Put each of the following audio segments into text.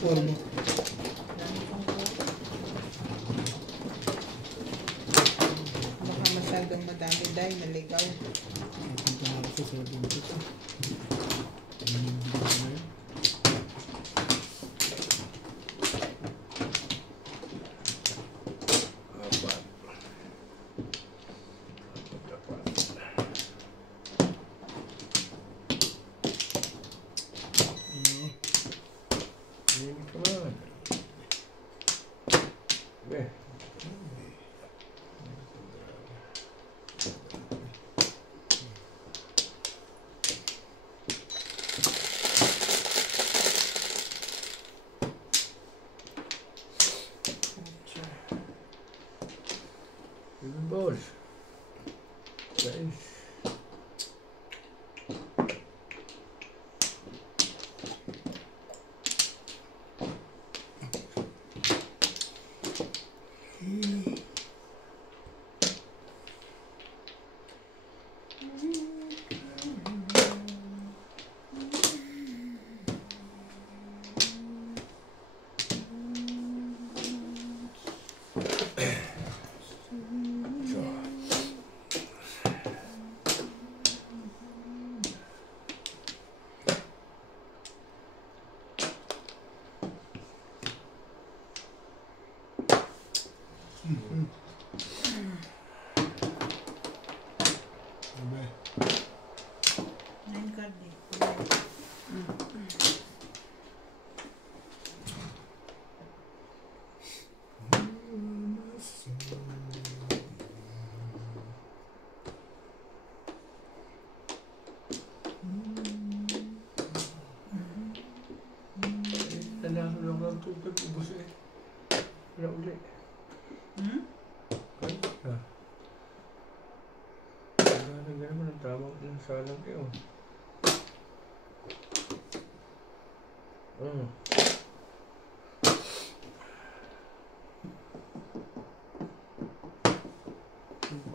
Forma. Baka masyadong madami dahil naligaw. Punta na ako sa 7. Balls. Guys. Tubig, ubos eh. Wala uli. Kaya. Wala na naman ang tamang ng salang kayo.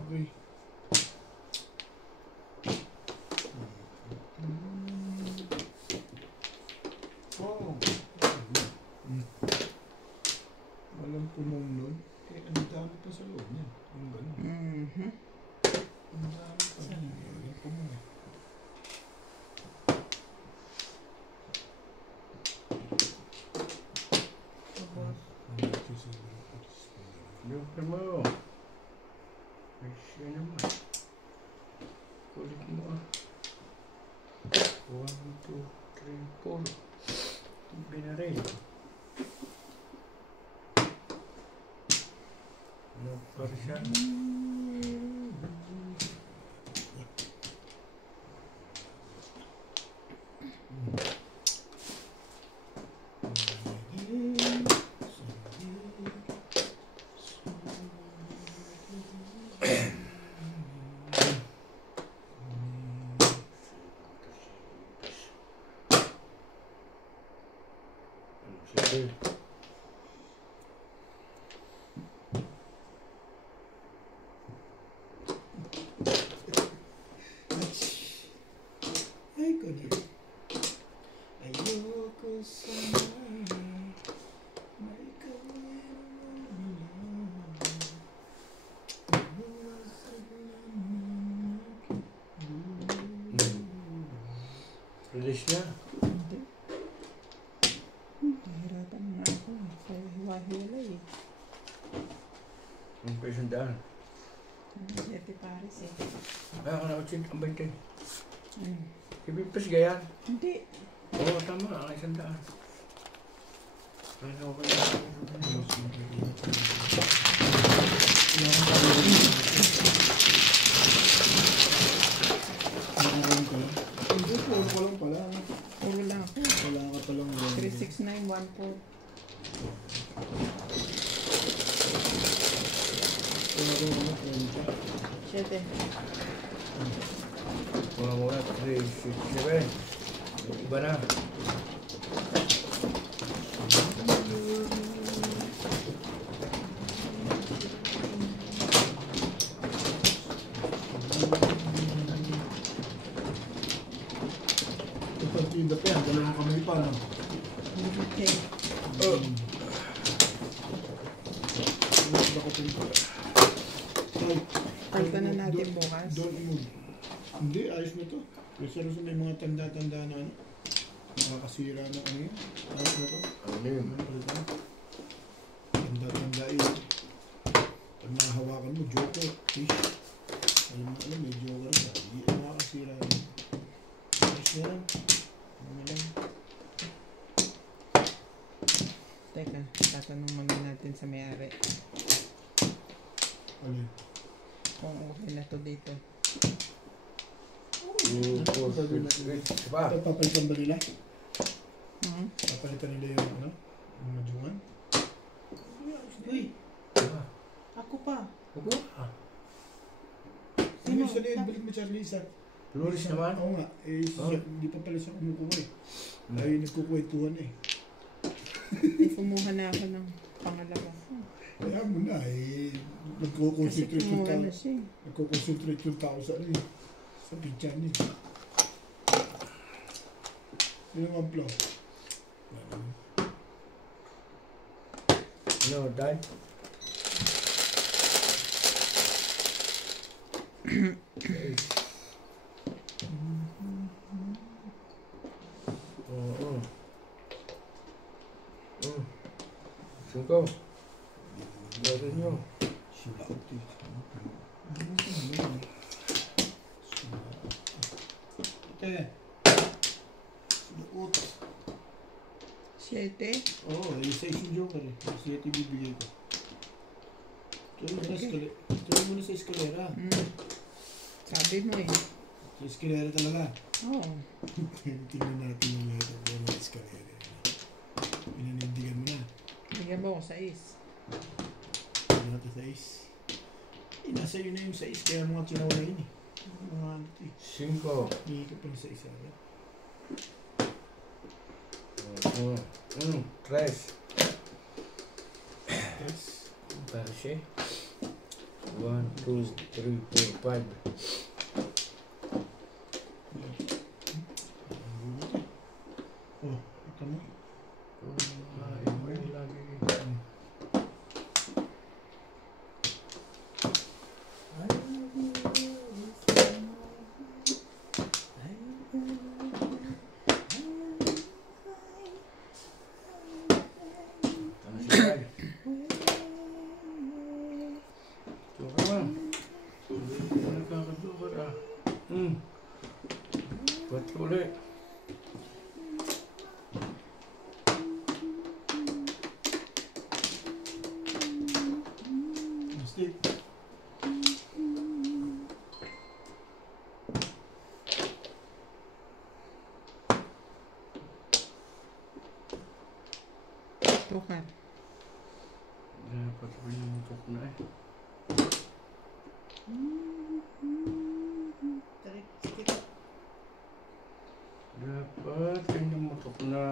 Okay. Walang pumong nun. Eh, ang dami pa sa loob niya. Yung gano'n. Ang dami pa rin. Yung pumong. Yung mo. Ay, siya naman. Kulit mo ah. 1, 2, 3, 4. Binaray. Ano pa rin siya? Sige. Ay, kulit. Ayoko sana may Release niya. Hindi. Nahirapan nga ako. Kaya hiwa-hiwalay eh. Ang presyon daan. Siyete pares eh. Ah, kana 80 ang 20. Mm. Ibipis gayan. Hindi. Oo, tama. Ang 100. Ano ba Hindi, puro ko lang pala. Puro lang ako. Wala ka palang 36914. Siyete. muna 367. Iba na. Ito, tida pa yan. Dalawang kamay pa, no? Okay. Palitan na natin bukas. Don't move. Hindi, ayos na to. Kasi may mga tanda-tanda na ano. Nakakasira na ano yun. Ayos na to. Ano yun? Tanda-tanda yun. Pag nakahawakan mo, joker, fish. Alam may joker na. Hindi nakakasira yun. Ayos na lang. Ano na lang. Teka, tatanong muna natin sa may-ari. Ano yun? Kung okay na to dito. Diba? Papalitan ba nila? Hmm? Papalitan nila yung ano? Yung madyungan? Uy, Diba? ako pa. Ako? Ano yung sali? Balik mo Charlie isa. Flores naman? Oo nga. Eh, Oh. hindi pa pala siya kumukuha eh. Ay, nagkukwentuhan eh. Kumuha na ako ng pangalawa. Kaya mo na eh. Kasi Nagko-concentrate yung kumuha tao. na siya. Nagko-concentrate yung tao sa ano eh. Sa picture niya. Yun ang upload. Ano, Dad? Oo. Singko. Gawin nyo. Sulaot eh. Ate. Sulaot. 7. Oo, isa yung joker eh. Kasi ito bibigay ko. Tuloy mo na sa eskalera. Sabi mo eh. Sa eskalera talaga. Oo. Tingnan natin yung lahat ng mga eskalera. Pinanindigan mo na. Bigyan mo ko 6. Tingnan natin sa is. Eh, nasa yun na yung sa is. Kaya mga tinawala yun eh. Mga ano ito eh. Singko. Hindi ka pa sa isa. Tres. Yes. Parche. 1, 2, 3, 4, 5. Oh, ito mo. Patuloy. Mistake. Tukan. Dapat pinuntok na eh. Dapat pinuntok na.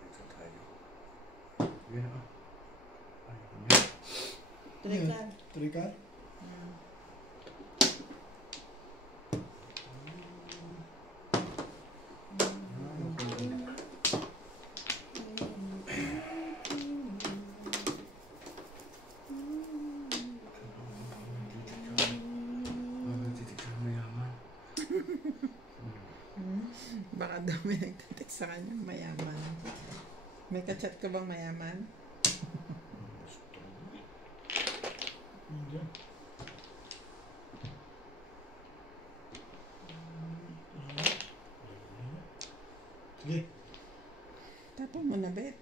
Dito tayo. Yan ah. Ayaw niya. Trikar. Trikar? Baka daw may nagtatext sa kanya mayaman. May kachat ka bang mayaman? Hindi. Sige. Tapos mo na, Bet.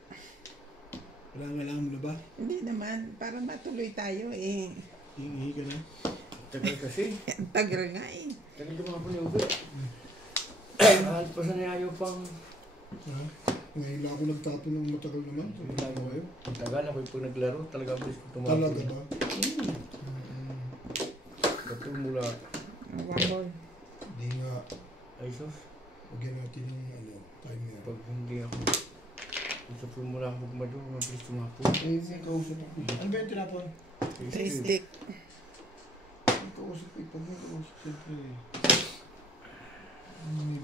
Kailangan mo na ba? Hindi naman. Para matuloy tayo eh. Hihingi ka na? Tagal kasi. Ang tagal nga eh. Tagal dumapon yung ubi. Mahal pa sa niyayo pang... Ha? Ngayon lang ako nagtapon ng matagal naman. Sabi ko kayo. Ang tagal ako yung pag naglaro. Talaga ang bilis ko tumapon. Talaga ba? Bato mula. One ball. Hindi nga. Ay sus. Huwag natin yung ano, timer. Pag hindi ako Sa formula ko magmado, mabilis tumapo. Eh, sige, kausap ko. Ano ba yung tinapon? 3 stick. Ang kausap ko, pag may kausap, siyempre.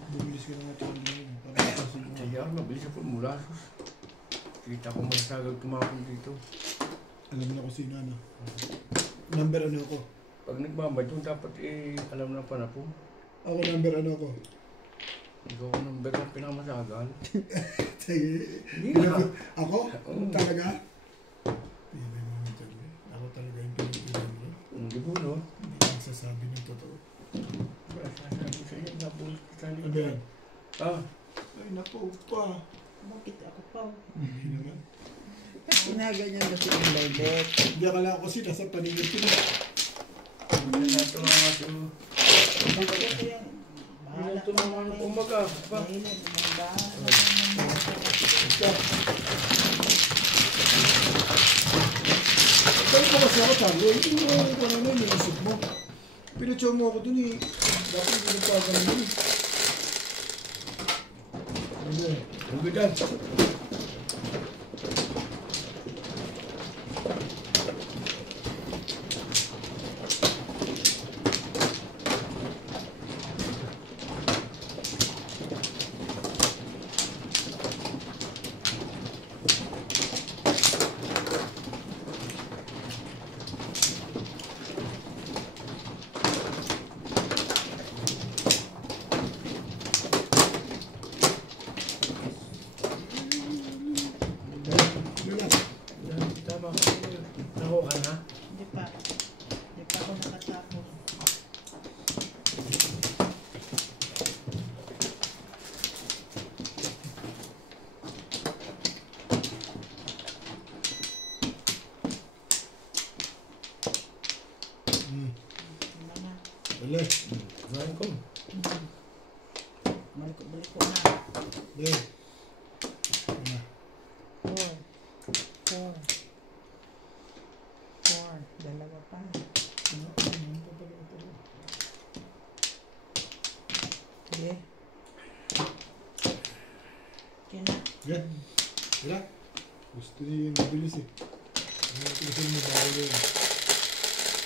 Bumilis ka na nga ito. Kaya mabilis sa formula. Kita ko masagal tumapon dito. Alam na ko sino ano. Number ano ako? Pag nagbabado, dapat alam na pa na po. Ako number ano ako? Ikaw ang number ng pinakamasagal. Sige. Hindi na. Ako? Oo. Talaga? Ako talaga yung pinagpilan mo. Hindi po, no? Hindi ka nagsasabi ng totoo. Ba, sasabi sa inyo, napulot kita Ano nito. yan? Ah, Ay, naku pa. Bakit ako pa? Hindi naman. Ginaganyan kasi yung lelet. Hindi akala ko kasi nasa paningin ko na. hindi na ito mga ito. Bakit ako yan? Hindi na ito mga umaga. Ba? Mahilin. Bahala. Kaya ko kasi ako tago, hindi mo ako ano yung isip mo. Pinatsaw mo ako dun eh. Dapat hindi nagpagalan mo eh. Ano ba? Ang ganda. Ano na? Tama ka. Nakuha ka na? Hindi pa. Hindi pa ako nakatapos. Ano na? Dali. Kumain ko. Balik ko na. Dali. Ano na? 4. Dalawa pa. Ano? Ano? Papagawa pa rin. Sige. Kaya na. Yan. Wala. Gusto niya yung mabilis eh. Ano natin kasi mo bago na yun.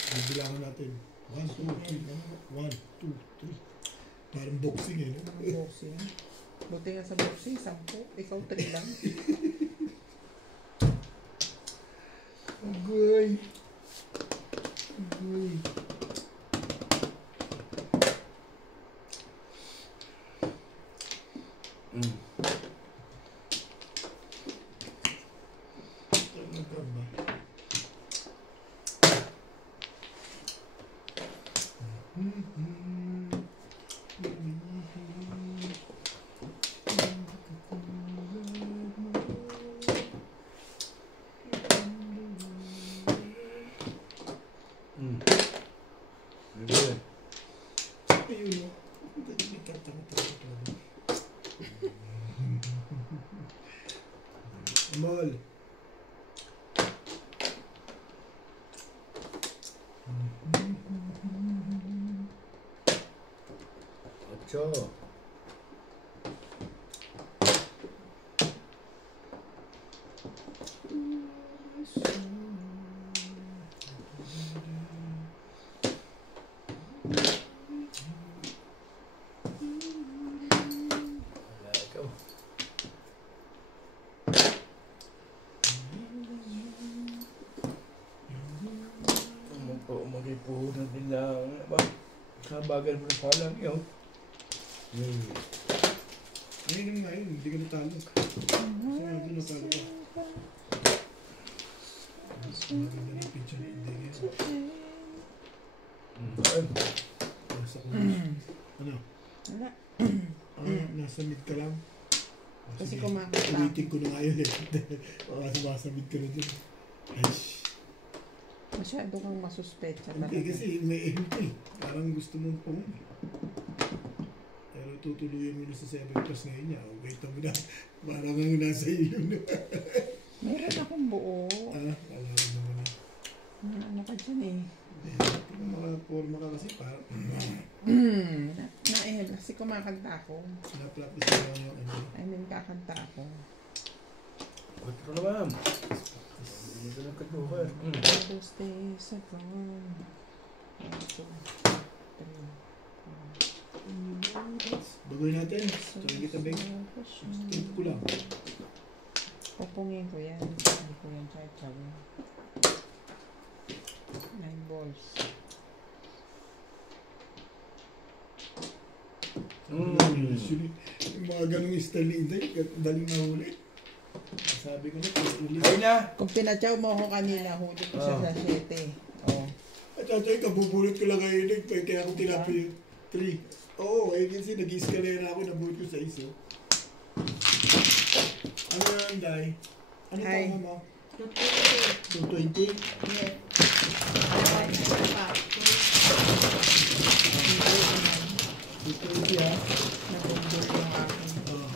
Bibilangan natin. 1, 2, 3. 1, 2, 3. Parang boxing eh. No? Boxing. Buti nga sa boxing, 10. Ikaw 3 lang. Agoy. Agoy. Ano ka ba? Ayun. Ayun o. Hindi ka tanga-tanga. Amal. Ocho. Wala ikaw. Umagipuho na nila. Ba? Kabagal mo na pala yun. Ayun nga yun. Hindi ka natalo. Kasi nga doon natalo ka. Mas maganda na yung picture ni Inday ngayon. Ayun. Nasa ko. Ano? Wala. Nasa mid ka lang. Kasi Sige. kumakanta. Ulitin ko na nga yun eh. Baka sumasamid ka na dun. Ay, Masyado kang masuspecha hindi talaga. kasi may aim ka eh. Parang gusto mong pang. Pero tutuluyan mo na sa 7 plus ngayon niya. Okay, tamo na. Parang ang nasa iyo yun. Meron akong buo. Alam mo naman eh. Ano ka dyan eh. Kung makaporma ka kasi parang Kasi kumakanta ako. na-practice mo lang yung ano. I mean, kakanta ako. Ito naman. Dito na ka-joker. Those days are gone. 1, 2, 3, Bagoy natin. Tsaka kita bag. Tip ko lang. Papungin ko yan. Saan ko yan sa chawin. 9 balls. Usually, yung mga ganong style ni Inday, daling nahuli. Sabi ko na, Ay na! Kung pinachaw mo ako kanina, huli ko siya sa 7. Oh. at tatay, kabubulot ko lang kayo Inday, kaya ako tinapi 3. Oo, eh kasi nag-escalera ako, nabulot ko sa iso. Ano yan, Inday? Ano Hi. pa mo? 220? 220. Yes. Ay, may pa. 220 ha? Nabundol yung akin. Oo.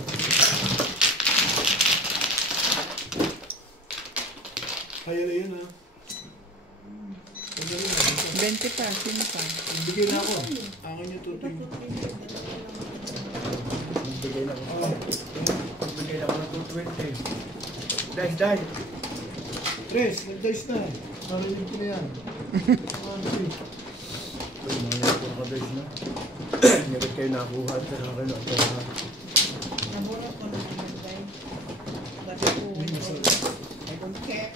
Kaya na yun ha? Kaya na yun. 20 pa, sino pa? Bigay na ako. Akin yung 220. Nagbigay na ako. Nagbigay na ako ng 220. Dice. Tres, nag-dice na. Narinig ko na yan. 1, 2. Ay, mga po ka dice na. Hindi ba't kayo nakuha at sa akin ang pera? Nabulot ko na naman, guys. Kasi po, I don't care.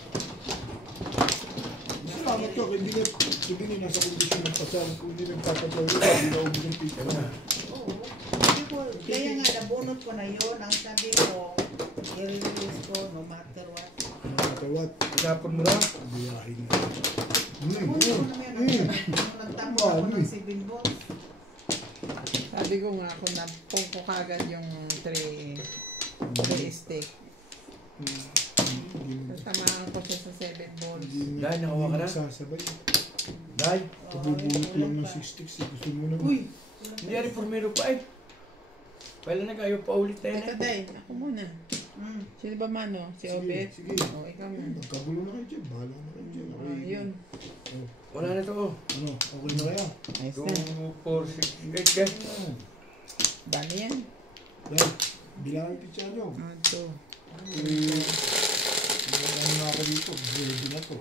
Salamat ka, hindi na, sige na nasa kondisyon ng pasal. Kung hindi nagpapataw yun, hindi na ubus ng pizza na. Oo. Hindi ko, kaya nga nabunot ko na yun. Ang sabi ko, i-release ko no matter what. Nakatawat, Tinapon mo na? biyahin. Nabunot ko na yun. Nagtapon ako ng 7 balls. Sabi ko nga, kung napong ko kagad yung 3 stick. Sasamahan ko siya sa 7 balls. Dahil, nakawa ka na? Sasabay. Dahil, Pabubulot lang ng 6 sticks. Gusto mo na. Uy! hindi ari formero pa eh. Pwede na kayo pa ulit tayo Teka, na. Day, ako muna. Sino ba mano? Si Sige, Obet? sige. O, ikaw muna. Magkagulo na kayo dyan. Bahala na kayo dyan. Okay. Yun. Wala na to. Ano, okay na kaya? Ayos 2, na. 4, 6, 8, guys. Dami yan. Dahil, bilangin din siya nyo. 1, 2. Ano na ako dito? Ready na to.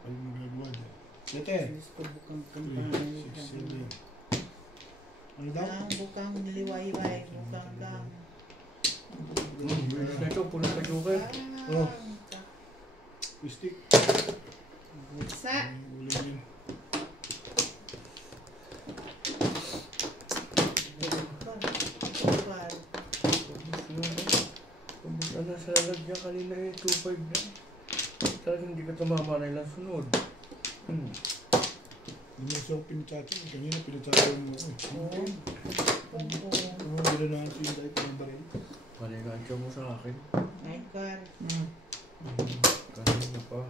Ano magagawa dyan? Sete. Gusto bukang 3, 6, 7. Ano daw? Ang bukang niliwayway. Bukang gang. Bilis na ito, puro ka joker. Oh. Stick. Sa! Uli din. Pumunta na sa lalagyan kanina eh, 2-5 na. Talagang hindi ka tumama na ilang sunod. Hindi mo siya pinachatsin. Kanina pinachatsin mo. Oo. Ano mo gila na siya yung dahil ng baril? Manigansya mo sa akin. My God. Kanina pa.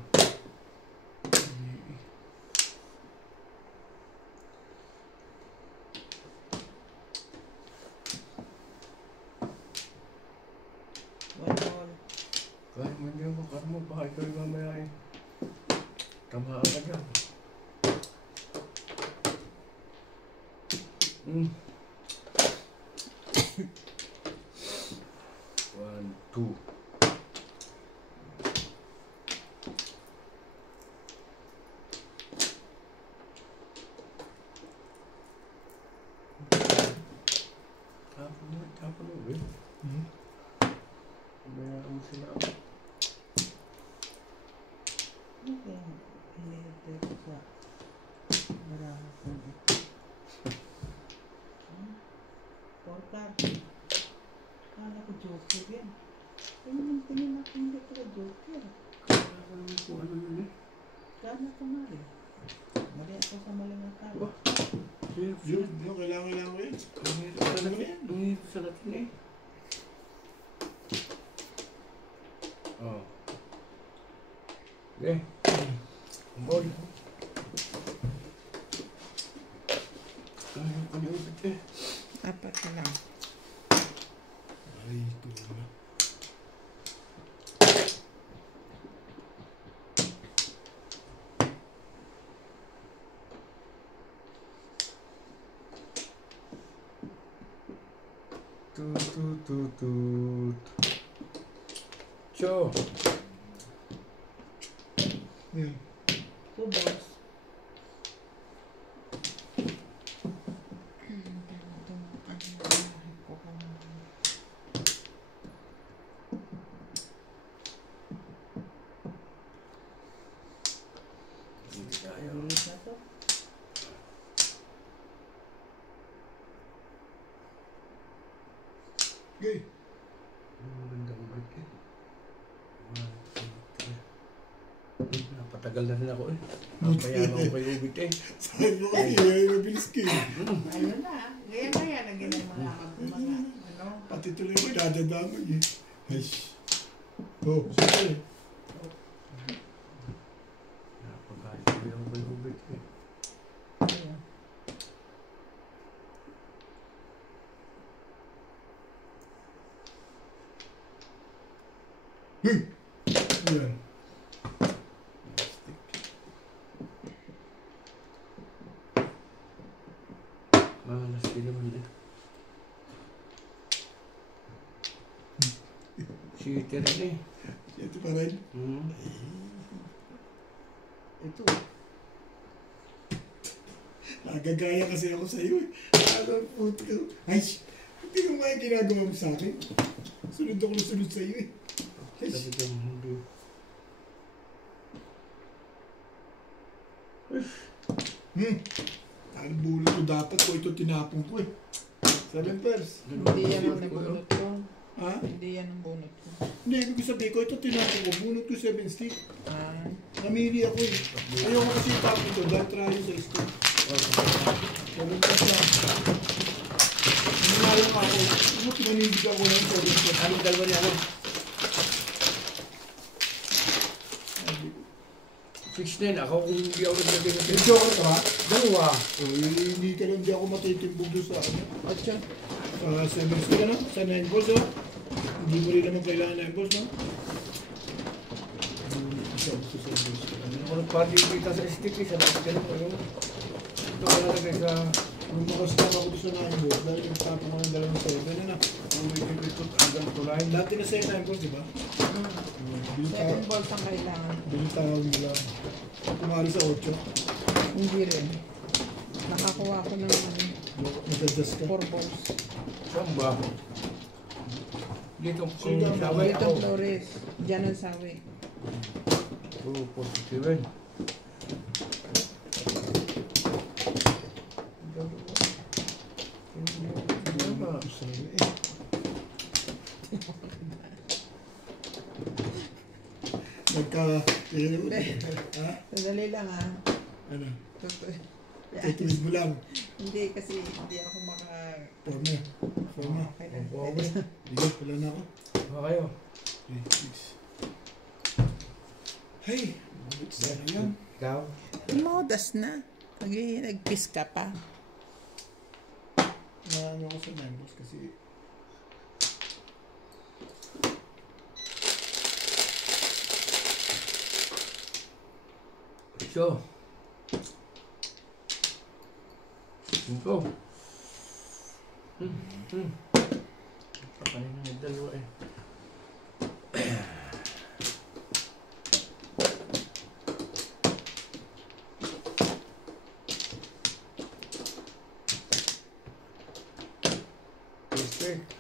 One ball. Kahit mo hindi mo bakit mo, baka ikaw yung mamaya eh. Tamaan ka dyan. Mm. 1, 2. Tapon mo eh. Bayaan mo sila. Ano kaya hindi ko sa marahapon ito? Porkat. Kala ko joker yan. Tingin ako hindi pala joker. Kaya ko naman kung ano yun eh. Kala ko nga rin. Mali ako sa maling akala. Wah. Hirap Yun, sila. yun, kailangan ko yun. Ang hirap sa latin. Ang hirap sa latin eh. Oh. Okay. Ang ball. Ayaw ko na ulit eh. 4 na lang. Ay, ito na. Tut. So, Yan. 2 balls. hindi tayo. Bilis na to. Okay. Magandang ulit eh. 1, 2, 3. Napatagal na rin ako eh. Papayaman ko kay Ubit eh. Sabi mo kasi, mabilis ka eh. Ayun na. Gaya-gaya na ganyan mga ano. Pati tuloy mo, dadadamag eh. Ay, oh, sige. Napagkakita ko kay Ubit eh. Yan. Malas din naman eh. Cheater rin eh. Ito pa rin. Ito. Nagagaya kasi ako sa iyo eh. Ano, puti ka. Ay, hindi ko kaya ginagawa mo sa akin. Sunod ako na sunod sa iyo eh. Ay, Sabi ko, hindi. ang bulo ko dapat ko ito tinapong ko eh. 7 pairs. Hindi yan ang nabunot ko. Ha? Hindi yan ang bunot ko. Hindi, ibig sabihin ko ito tinapong ko. Bunot ko 7 stick. Ah, Namili ako eh. Ayoko kasi itapon ito. Dahil try sa stick. 7 pairs lang. Nangyayang ako. Ano, pinanilig ako ng 7 pairs. Anong dalawa niya ano? Fix na yun. Ako kung hindi ako naglagay ng Medyo ako ito ha? dalawa. Hindi ka lang, hindi ako matitimbog doon sa ano. ocho. Sa 7 stick ano? Sa 9 balls oh. Hindi mo rin naman kailangan 9 balls no? Isa ko sa 7 balls. Ako nagpa-dikita sa stick eh. Sa lahat ganun. Ito ko nalagay sa... Nung nakastama ako doon sa 9 balls, dahil nagtapon ako ng dalawang 7 ano. Kung may kipitot hanggang tulay. Dati na sa'yo 9 balls, di ba? Seven balls ang kailangan. Binitawag nila. Kumari sa 8. Hindi rin. Nakakuha ko ng Nag-adjust ka. 4 balls. Saan ba? Dito kung Sige, saway Dito ako. Flores. Diyan ang sawi. Oo, positive. Nagka... Ha? Sadali lang ah. Ano? Totoo. Tutuwid mo lang. Hindi kasi hindi ako maka... Forma. Forma. Okay na. Oo, Pwede na. Sige, wala na ako. Baka kayo. 3, 6. Hey! Sana yan. Ikaw? Modas na. Nag-piss ka pa. Ano ako sa members kasi... So. Ito. Pakain na yung dalawa eh. Perfect.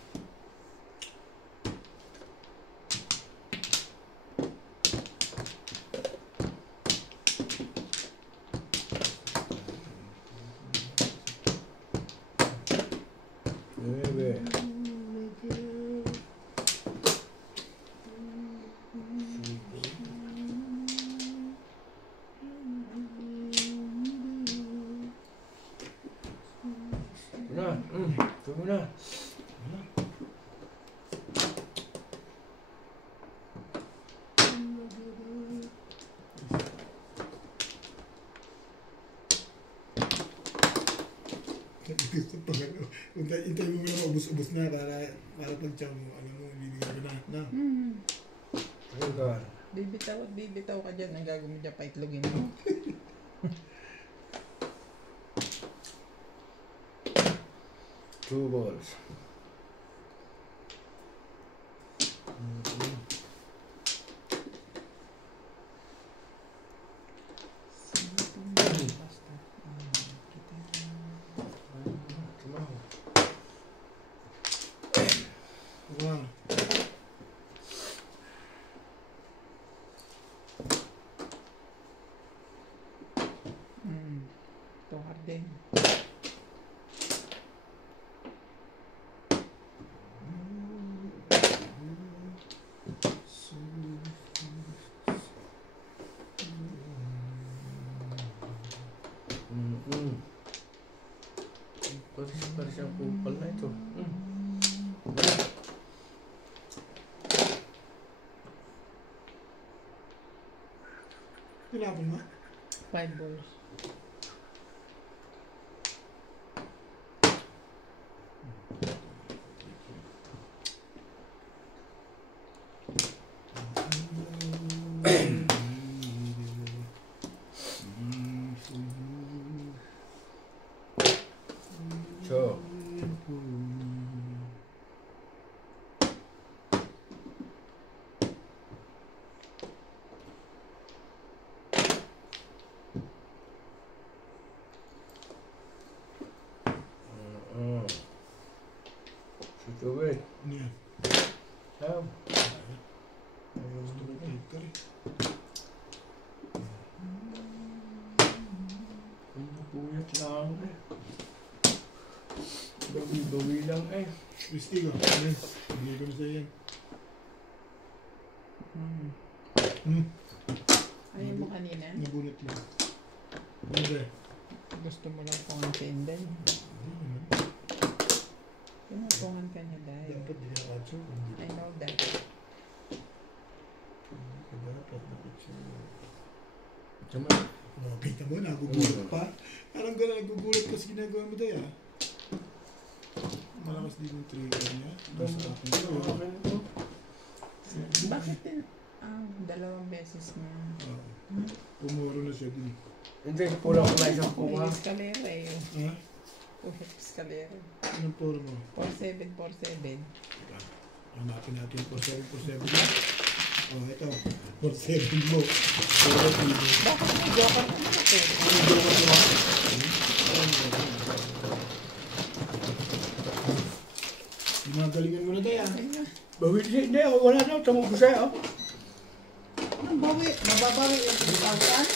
Bebe. Na, tunggu na. Gusto pa ano. Intay mo muna ubus-ubus na para pag tiyaw mo, alam mo, bibigyan ko na. Na. Ayun ka. Bibitaw ka dyan. Ang gagawin mo dyan, paitlogin mo. Two balls. Paris ang kupal na ito. Tinapon mo? 5 balls. So, situin. Niyan. Sao? Gusto ko tayo ka rin. Puyat lang eh. Bawi-bawi lang eh. Christy ko. Ayan. Bigay ko na sa'yo yan. Ayun mo kanina. Nabunot mo. Hindi. Gusto mo lang pungan sa Inday. Hindi naman. Pinapungan ka niya dahil. Dapat dinakatso. Hindi. I know that. Dapat nakatso. Cuma, Oh, kita mo, nagugulat pa. Parang gano'n nagugulat kasi ginagawa mo tayo, ah. Malakas din yung trigger niya. Basta akin ito. Bakit din? Dalawang beses na. Pumuro na siya din. hindi, pulang ko na isang Puhi kuha. eskalera eh. Ha? Puhi eskalera. Anong puro mo? 4747. Hanapin natin 4747 na. Oh, ito. 47 mo. 47 mo. Bakit may joker ka naman ito? Ginagalingan mo na tayo, ah. Bawi hindi ako, wala na, tamo ko sa'yo. Anong bawi? Mababawi yung 2,000?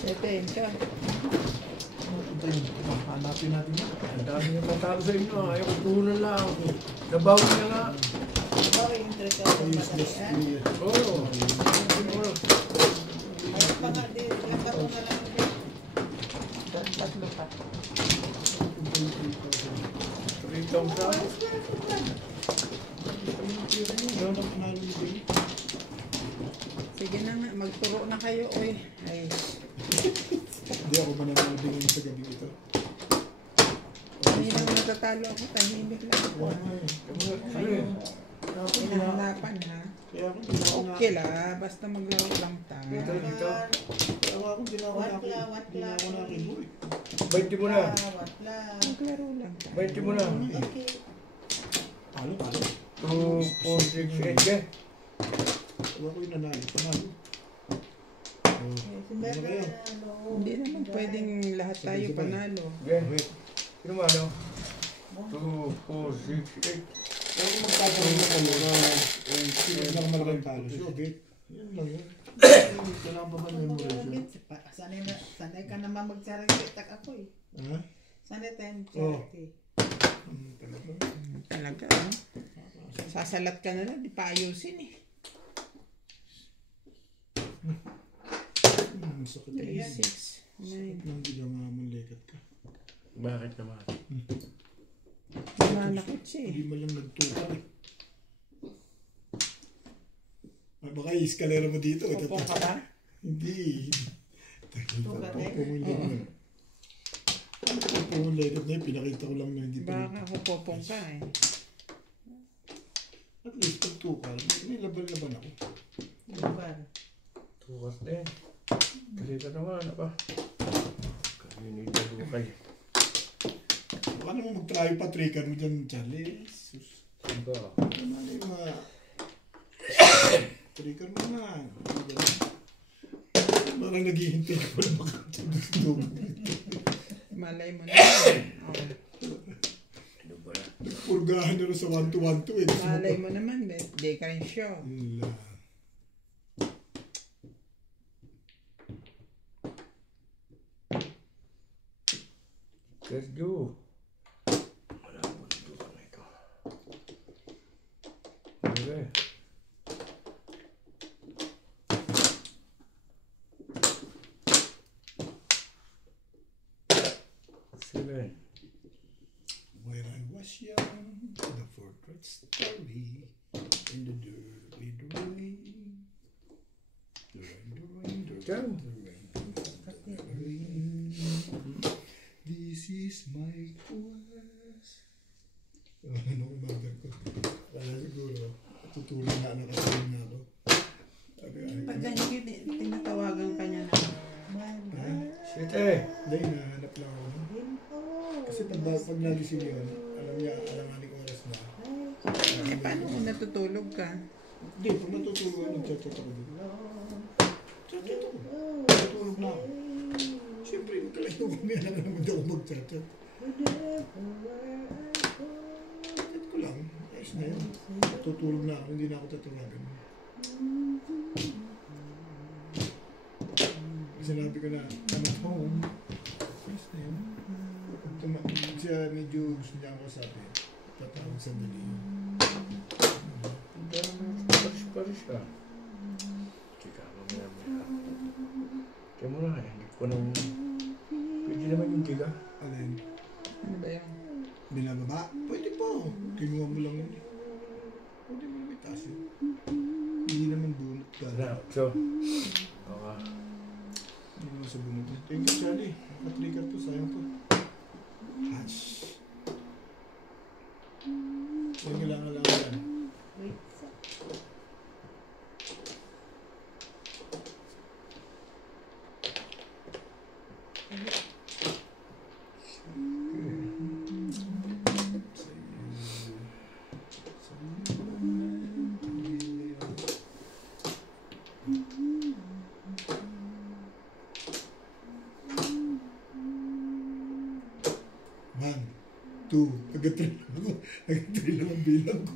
Setin ka. Hanapin natin yan. Ang dami na patalo sa inyo, ayaw ko tulan lang. Nabawi na nga. Bawi yung 3,000 Useless madalian. player. Oo. Ayun pa nga, lagyan mo na lang din. Tatlo pa. 3,000. Sige na nga, magturo na kayo. Uy. Ay, Hindi ako mananabingin sa gabi ito. hindi na natatalo ako. Tahimik lang ako. Kayo. Hinahanapan ha. Kaya ako tinawag na. Okay la, basta maglaro lang tayo. Dito, dito. Kaya ako tinawag na ako. Tinawag na ako. 20 mo na. Watla. Maglaro lang tayo. 20 mo na. Okay. Talo, talo. 2, 4, 6, 8, eh. Huwag ko yung nanalo. Panalo. Oh. Si Merda kayo? na loob. Hindi naman pwedeng lahat tayo Sabay-sabay. panalo. Okay. Wait. Sino mo ano? 2, 4, 6, 8. Kaya kung magkakaroon na kayo na sino lang malaking talo. So, wait. Yan lang yun. Kailangan pa ba memorization? Sanay ka naman mag-charity. Ako eh. Ha? Sanay tayong Oh. charity. Talaga. Talaga, no? Sasalat ka na lang, di pa ayusin eh. Sakit 3, na 6, 9. Nang ginawa mong lekat ka. Bakit naman? Nanakot siya eh. Hindi mo lang nagtuka eh. Baka i-escalera mo dito. Popong ka ba? Hindi. Tuka rin? Pumuli. Pumuli lekat na yun. Pinakita ko lang na hindi pa. Baka ako popong ka eh. At least pagtuka, may laban-laban ako. Lubar. Tukas din. Kasi ka naman, apa? Kaninita mo kayo. Baka naman mag-try pa trigger mo dyan, Charlie. Sus. Aba. Ano na yung mga... Trigger mo na. Parang naghihintay ko na makatulog. Malay mo na. Oh. Ano ba? Purgahan na rin sa 1-2-1-2 eh. Malay mo naman, di ka rin show. Wala. Sergio. Wala mo dito ka na ito. Okay. 7. When I was young, the fortress story in the dirt with the rain. The rain, the Diyan. rain, the rain. This is my quest. Ano ko mother ko? Kaya siguro, tutulong na nakatulong na ako. Pag ganyan yun, tinatawagan ka niya na. Siete. Hindi, hinahanap lang ako. Kasi pag nagising yun, alam niya, alanganing oras na. Eh, paano kung natutulog ka? Hindi, pag natutulog, nag-chat-chat ako dito. Chat-chat ako. Natutulog na ako. Siyempre, magkalayo kami, alam na naman ako mag-chat-chat. Chat ko lang, ayos na yun. Natutulog na ako, hindi na ako tatawagan. Sinabi ko na, I'm at home. Ayos na yun. Pag siya medyo gusto niya ako sabi, tatawag sandali yun. Paris ka. Chika, mamaya. Kaya mo na, hindi ko nang... Pwede naman yung tiga. Alin? Ano ba yun? Binababa? Pwede po. Kinuha mo lang yun. Pwede mo naman itaas yun. Hindi naman bunot ka. Na, so. Baka. Hindi naman sa bunot. Thank you, Charlie. Nakatrigger to. Sayang to. Hatch. Yan kailangan lang yan. Wait. One, two, agad-3 ako. Agad-3 lang ang bilang ko.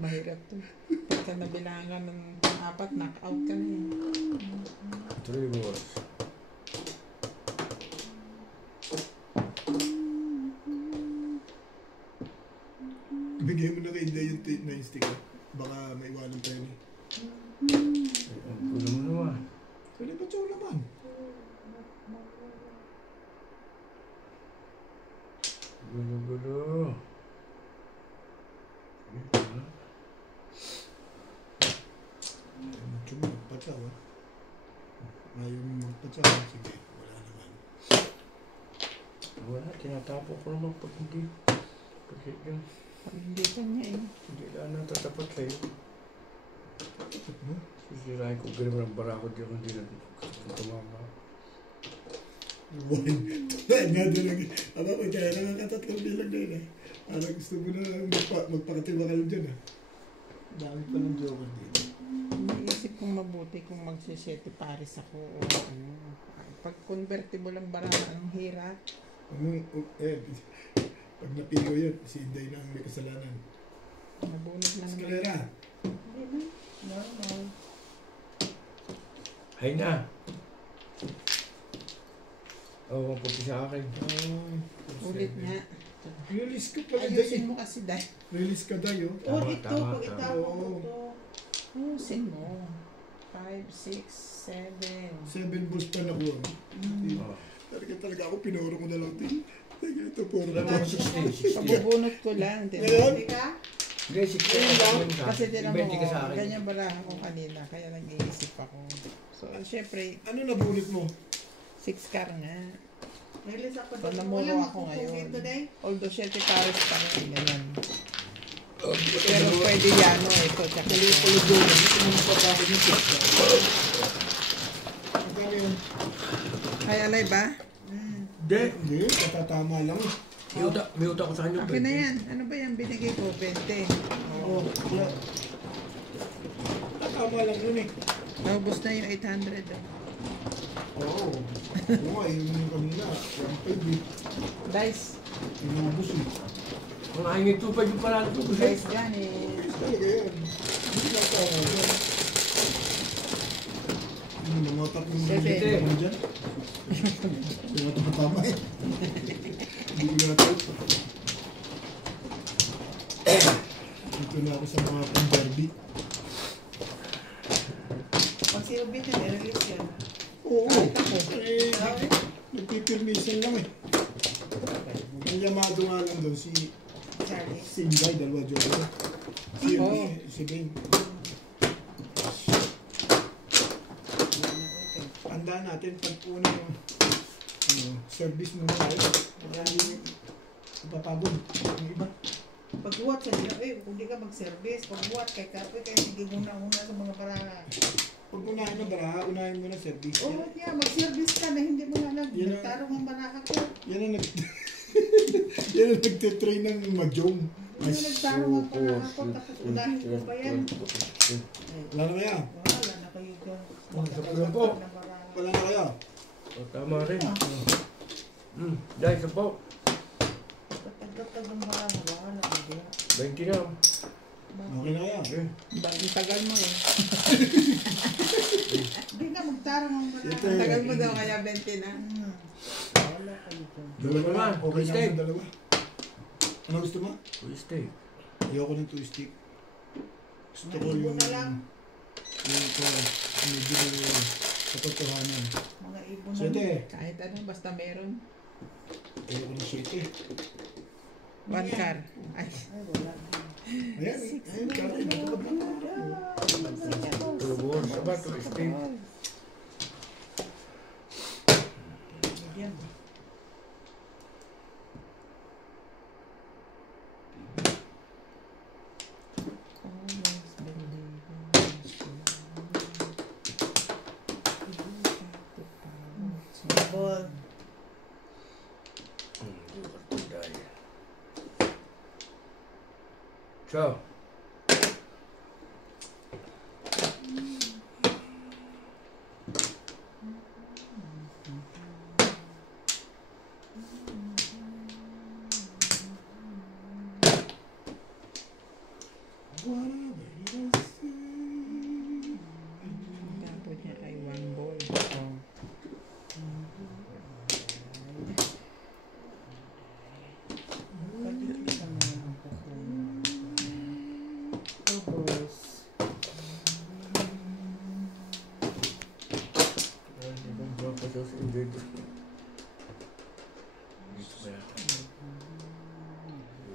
Mahirap to. Pagka nabilangan ng pang-apat, knock-out ka na eh. 3 balls. Bigay mo na kay Inday yung tape na yung sticker. Baka maiwanan tayo ni. Ang gulo mo naman. Pwede ba siya naman? Gulo. Mucho mo, magpatsaw ah. Ayaw mo magpatsaw. Sige, wala naman. Wala, tinatapo ko naman pag hindi. Kasi yun, Pag hindi ka niya eh. hindi lang natatapat sa'yo. Tapos mo? Sisirahin ko, ganun ng barako di ako hindi na tumama. One. Dahil nga doon lagi. Aba ko kaya nakakatatlong bilang na yun eh. Parang gusto mo na magpakatiwa ka lang dyan ah. Dami pa ng joker dito. Iniisip kong mabuti kung magsisete pares ako o ano. Pag convertible ang barang, ang hirap. Pag napili ko yun, si Inday na ang may kasalanan. Nabunod lang. Escalera. Normal. Hay na! Oo, puti sa akin. Ulit nga. Release ka pala Ayusin Day. mo kasi dahil. Release ka Day oh. Oh, Tama, dito, tama, pag tama. itapon mo Oo. to. Ayusin mo. 5, 6, 7. 7 balls pa nakuha. Oo. Talaga ako, pinuro ko na lang ito. Talaga ito, puro Wala na. mo 60. Pabubunot ko lang. Ngayon? Hindi ka? Hindi, 60 Ayun lang. Kasi tinan mo, 20 ka sa akin. ganyan bala ako kanina. Kaya nag-iisip ako. So, syempre, Ano nabunot mo? 6 car nga. Release ako So, doon. namuro Walang ako magpupugin ngayon. today. Although 7 pares pa rin. Ganyan. Pero pwede yano ito. Tsaka ito. Magkano yun? Hay alay ba? Hindi. Hindi, katatama lang. May utak ko sa kanya. Akin na yan. Ano ba yan? Binigay ko 20. Oo. Katatama lang yun eh. Naubos na yung 800. Oo. Oo nga, yung kanina. 1.5 eh. Dice. Inubos eh. Ang hangin tupad yung parang ito. Dice yan eh. Ayos talaga yan. Hindi lang tama yan. Nangotak yung Siyete. ano dyan. Nangotak ang tama eh. Hindi ko na ito. Dito na ako sa mga pang-derby. Pag sinubit na, i-release yan. Oo. Kahit ako. Eh, Nagpipirmisan lang eh. Ang yamado nga lang doon si Charlie. Sinday, dalawa jowa. Oo. Si Ben. Tandaan natin, pag unang service muna tayo. Kaya hindi ipapagod. Yung iba. Pagbuhat sa dila, kung di ka mag-service, pagbuhat kay kape, kaya sige una-una sa mga baranga. Pag unahin mo baraha, unahin mo na service. Oo, mag-service ka na hindi mo na Yan ang- nagtarong ang baraka ko. Yan ang yan ang nagtitrain ng majong. Hindi mo nagtarong ang baraka ko, tapos unahin ko pa yan. Wala na kaya? Wala na kayo doon. Sabi po. Wala na kaya? O, tama rin. Dahil sa po. Patagdag ang baraka, wala na kayo. 20 na. Okay na kaya? Okay. Ang tagal mo eh. Hindi na magtarong ang baraka. Ito Ang tagal mo daw kaya 20 na. Wala kayo doon. Dalawa na. Naman, Okay na steak. ang dalawa. Ano gusto mo? Uy, stay. Ayoko ng two stick. Gusto ko Mga ibo yung... na lang. Yung ito, medyo katotohanan. Mga ibon na Siyete. Kahit ano, basta meron. Ayoko ng siyete. One car. Ay, Ay, wala. Ayan, ayan, karte. Tulubor. Sabat, uy, stay. Yan. Ball. So, tapos niya ay one ball. Oh. Pagkikita mo naman po kung balls. hindi ko mapasok sa dito. Dito ba yan?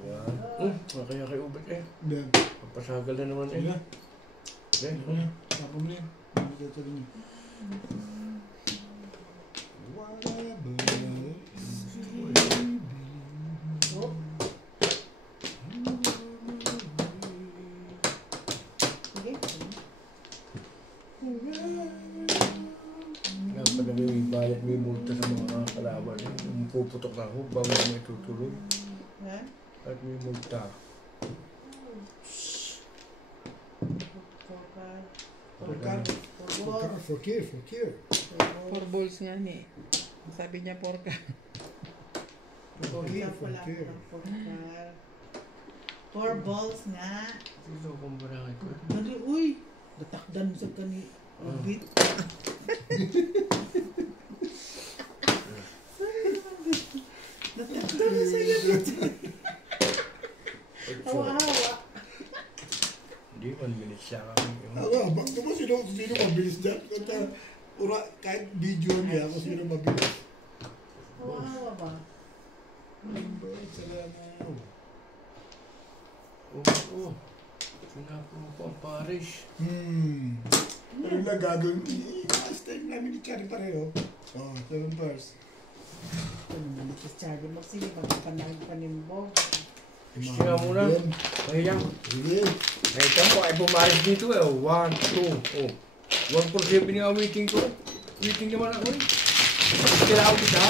Yan. Kaya kay Ubet eh. Ayan. Papasagal na naman eh. Ayan na. Okay. Ayan na. Tapos mo na yan. Ano dito rin yun? Oh, sige. Pag may bayad, may multa sa mga kalaban. Puputok na ako bago may tutuloy. Ha? At may multa. For care. 4 balls nga ni. Sabi niya 4 car. Four balls nga. Sino kung barangay ko? Dali, uy! Natakdan sa kani. Orbit. Natakdan na sa'yo. Hawa-hawa. Hindi, 1 minute siya kami. Bakit mo sino mabilis dyan? Kahit video niya ako sino mabilis. Hawa-hawa ba? Oo. Sinapo mo po ang Paris. Ano lang gagawin? Last time namin ni Charlie pareho. 7 bars. Ano naman si Charlie mo? Sige, magpapanahig pa ni Bob. Gusto nga muna. Mahiyang. Sige. Eh, ito po ay pumaris dito eh. 1, 2, 147 yung waiting ko. Waiting naman ako eh. Kailangan kita.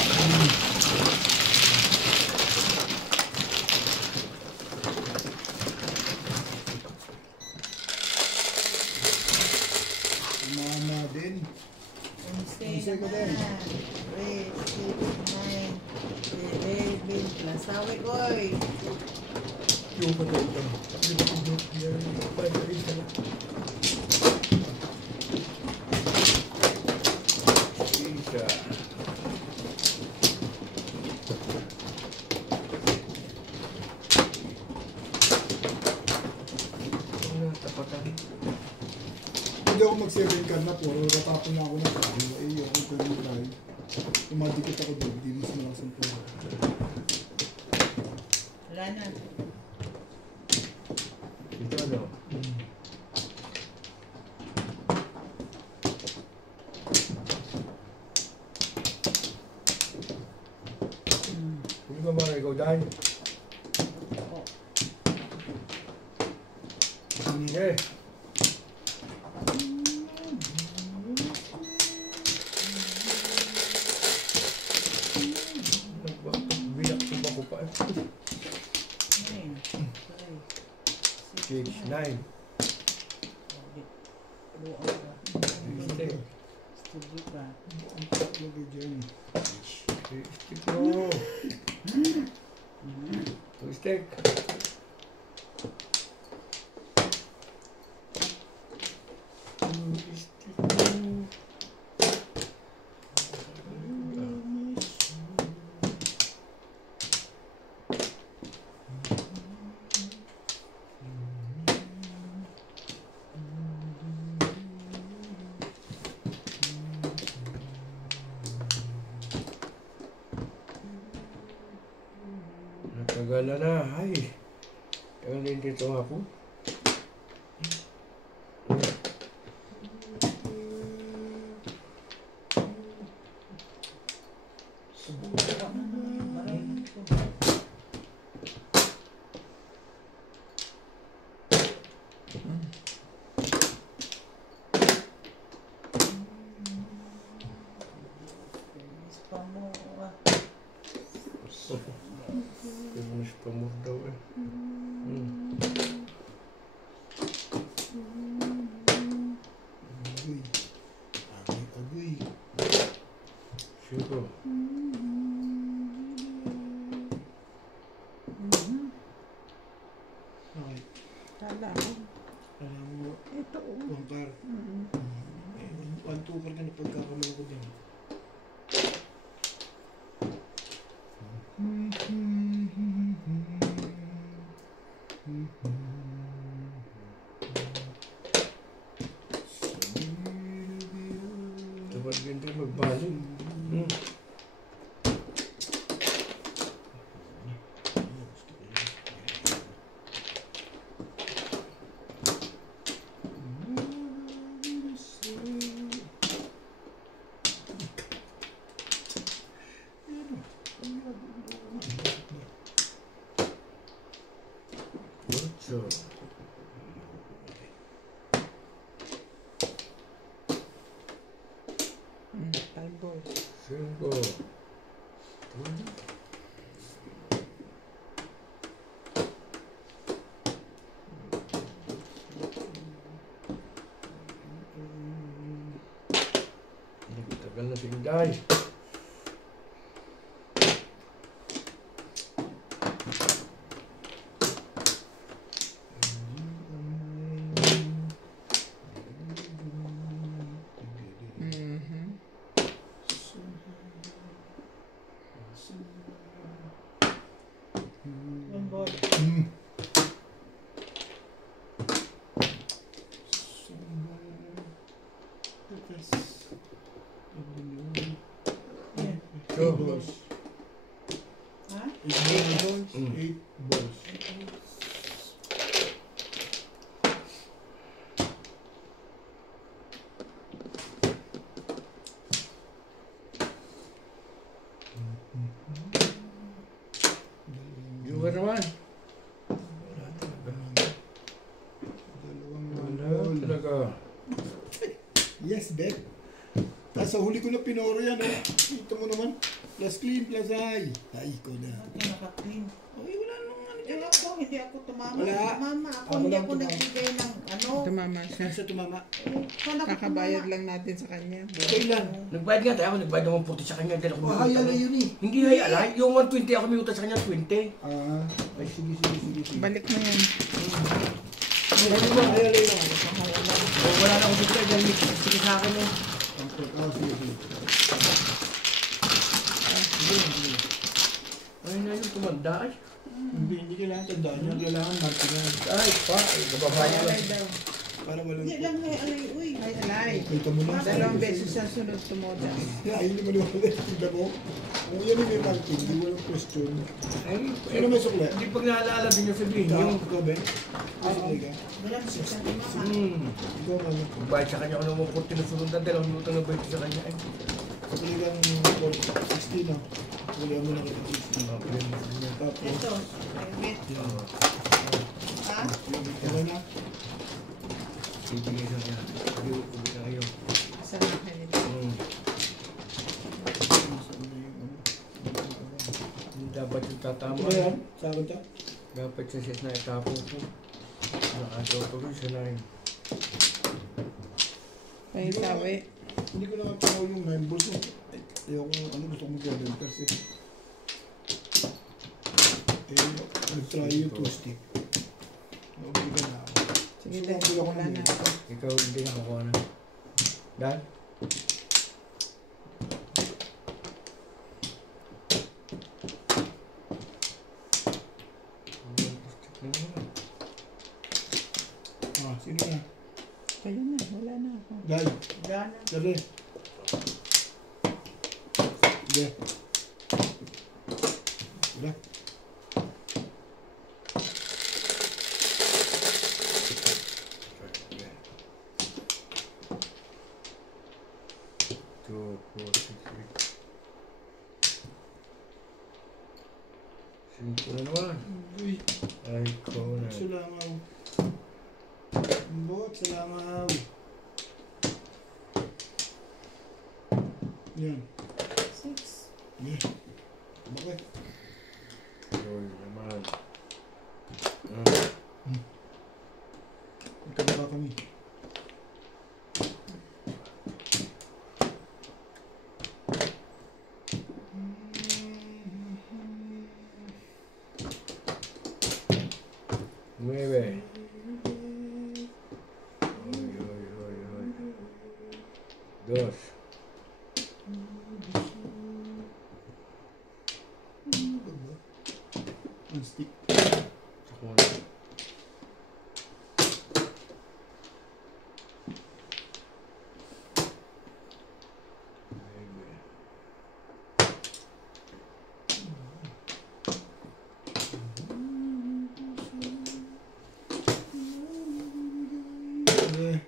Mama din. Wednesday ko naman. din. 3, 6, 9, 11, plus sawi, oy. Yung pa ito. Hindi ba kung joke yan? Pwede ka na. Isa. Ano, tapatan. Hindi ako mag-7 card na po. Natapon na ako ng sabi. Eh, ako ko yung live. Tumadikit ako doon, hindi mas malakas ang puso. Wala na. Ito ano? Hindi ba mga ikaw dahil? Oo. Okay. Biyak ko ba ko pa? 9, 6, 9. Stick. Studio ka. Lagi dyan. Stick mo. Stick. Natagala na. Ay. Tagal din dito ako. Mas pamor daw eh. Agoy. Agoy. Siguro. Okay. Kala ko. Alam mo, Ito oh. Wangkar. 1-2 ka na pagkakamala ko din. Dapat ganito magbalik. So, 5 balls. 5. Tagal na sinday. One ball. Go. Balls. Ha? 8 balls. 8 balls. Yung ka naman. Dalawang Wala ball. talaga. Yes, bet. Tapos sa huli ko na pinoro yan, oh. Ito mo naman. Plus clean, plus high. Ay, ikaw na. Ito naka-clean. Ay, wala nung ano dyan. Ewan ko, hindi ako tumama. Wala. Tumama ako, Ako hindi lang ako tumama. nagbigay ng ano. Tumama siya. Saan siya tumama? Saan ako Kakabayad tumama? lang natin sa kanya. Kailan? Nagbayad nga tayo. Ako nagbayad ng 140 sa kanya. Dahil ako Oh, may high utang. na yun eh. Hindi hay alay. Yung 120 ako may utang sa kanya 20. Ah, ay, sige, sige, sige. sige. Balik mo yan. Ay, ano ba? Ay, alay lang. O wala na ako dito. Dahil may sige sa akin eh. Ah, sige, sige. Ay na yun. Tumanda ay. Hindi kailangan tandaan niya. Kailangan natin yan. Ay pa. Ay nababayad Alay lang. daw. Para walang... Hindi lang may alay, uy. Ay, alay. Kita mo na. Dalawang beses ang sunod tumoda. Yeah, yun naman yung tignan mo. Kung yan yung may marking, hindi walang question. Ay, Ano may sukle? hindi pag naalala din yung sabihin. Ikaw, Yung, ikaw, Ben? May sukle ka? Walang six at lima ka. Ikaw, mama. Kung bayad sa kanya ako naman kung tinusunod na 2 minuto na bayad sa kanya. Ay, Sukle kang 16 na. Sukle mo na kita 16. Tapos, Ito, private. Ha? okay na? ibigay sa kanya. Ibigay sa kayo. Sa akin ito. Saan na yung ano? Hindi dapat yung tatama. Ano yan? Sagot ka? Dapat sa set na itapo ko. Nakatotuloy siya na yun. Pahitawi. Hindi ko nakapakaw yung 9 balls mo. Ayoko, ano gusto ko mag-vendors eh. Nag-try yung 2 stick. Okay ka na. Sige, Gusto dahil ko wala mag- na ako. Ikaw hindi nakakuha na. Dan? Ah, sino na? Kayo na, wala na ako. Dai, Wala na. dali. Sige. Wala. Two, four, six, eight. Cinco na naman. Uy, Ay, ko na. salangaw. Bot, salangaw. Yan. Six. Yeah. Bakit? Uy, naman. Magkabaka kami. Nueve. Uy, uy, uy, uy. Dos. Ang stick. Sakuna. Nueve. Eh,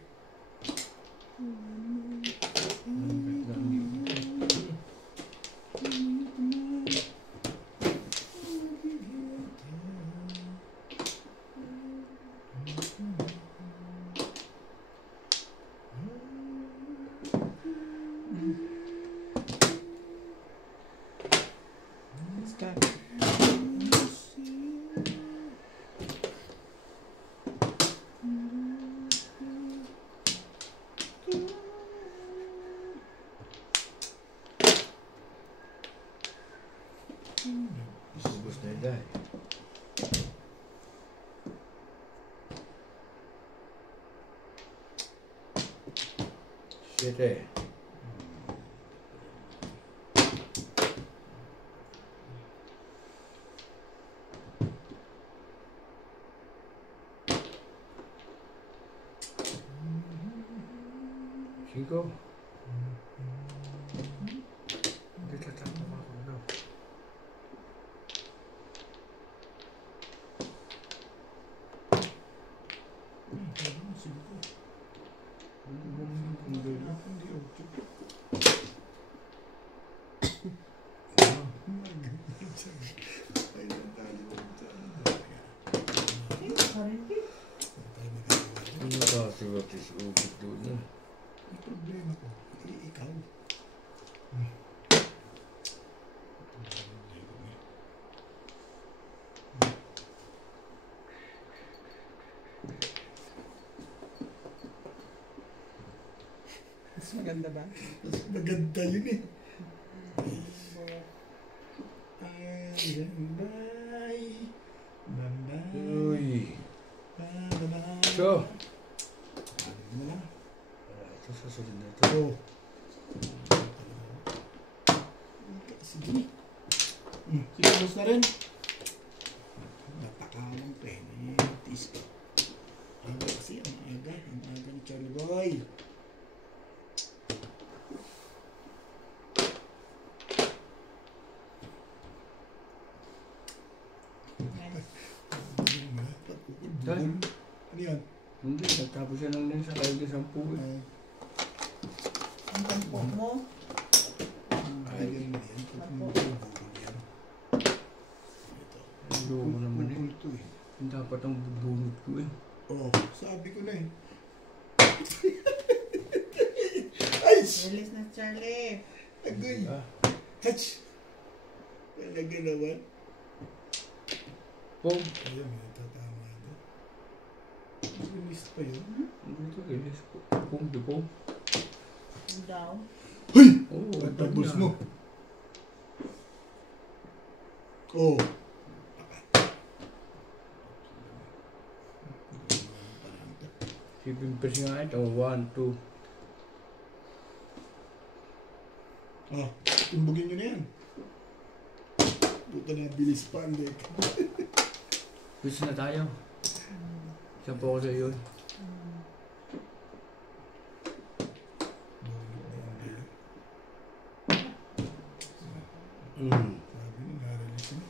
Let's go. Ubus na yun dahil. Siete. Cinco. Hindi tatama ako na. hindi ocho. Ay, nandali mo dyan. Ayun, karindi. Ano kasi what is ubit doon na? Ang problema ko, ikaw. Mas maganda ba? Mas maganda yun eh. Ay, Bambay. Bambay. Uy. Bambay. So. Ano mo na? Ito susunod na ito. Oh. Sige. Sige, boss na rin. Napakalang penis. Ang aga kasi, ang aga ni Charlie Boy. na yun sa kayo sa 10 eh. Ay, Ang tampo mo. ay, yan mo yan. Tampo. Bubul yan. Ito. Ang loko naman eh. Bubul to eh. Yung dapat ang bubunot ko eh. Oh, sabi ko na eh. Ay! Release na, Charlie. Agoy! Ah, Touch! Talaga naman. Pong. Ayun, may tatama ito. Release pa yun. Hindi ito release ko. Pong, di Pong. Ang daw. Hoy! Oo, Ang tabos mo. Oh. Sipin pa siya nga ito. 1, 2. Ah, tumbugin nyo na yan. Puta na, bilis pa ang deck. Gusto na tayo. Siya po ako sa iyo. Sabi nyo, na-release na.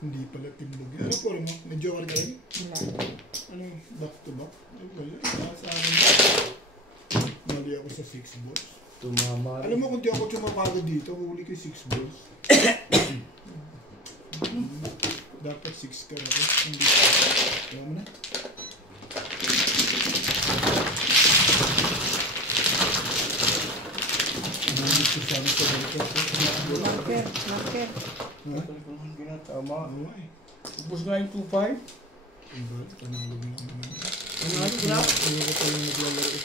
Hindi pala timbugin. Ano po mo? May joker ka rin? Wala. Ano, back to back? Ay, wala. Sa akin. Mali ako sa 6 balls. Tumama. Alam mo kung di ako tumapagod dito, huli ko 6 balls. Dapat 6 ka rin. Hindi. Alam mo na? Nangis ko sa amin sa balikat. Marker, marker. Ha? Hindi na tama. Oo eh. Ubus nga yung 2-5. Diba? Panalo mo lang naman. Panalo ko lang. Hindi ko pa yung naglalaro.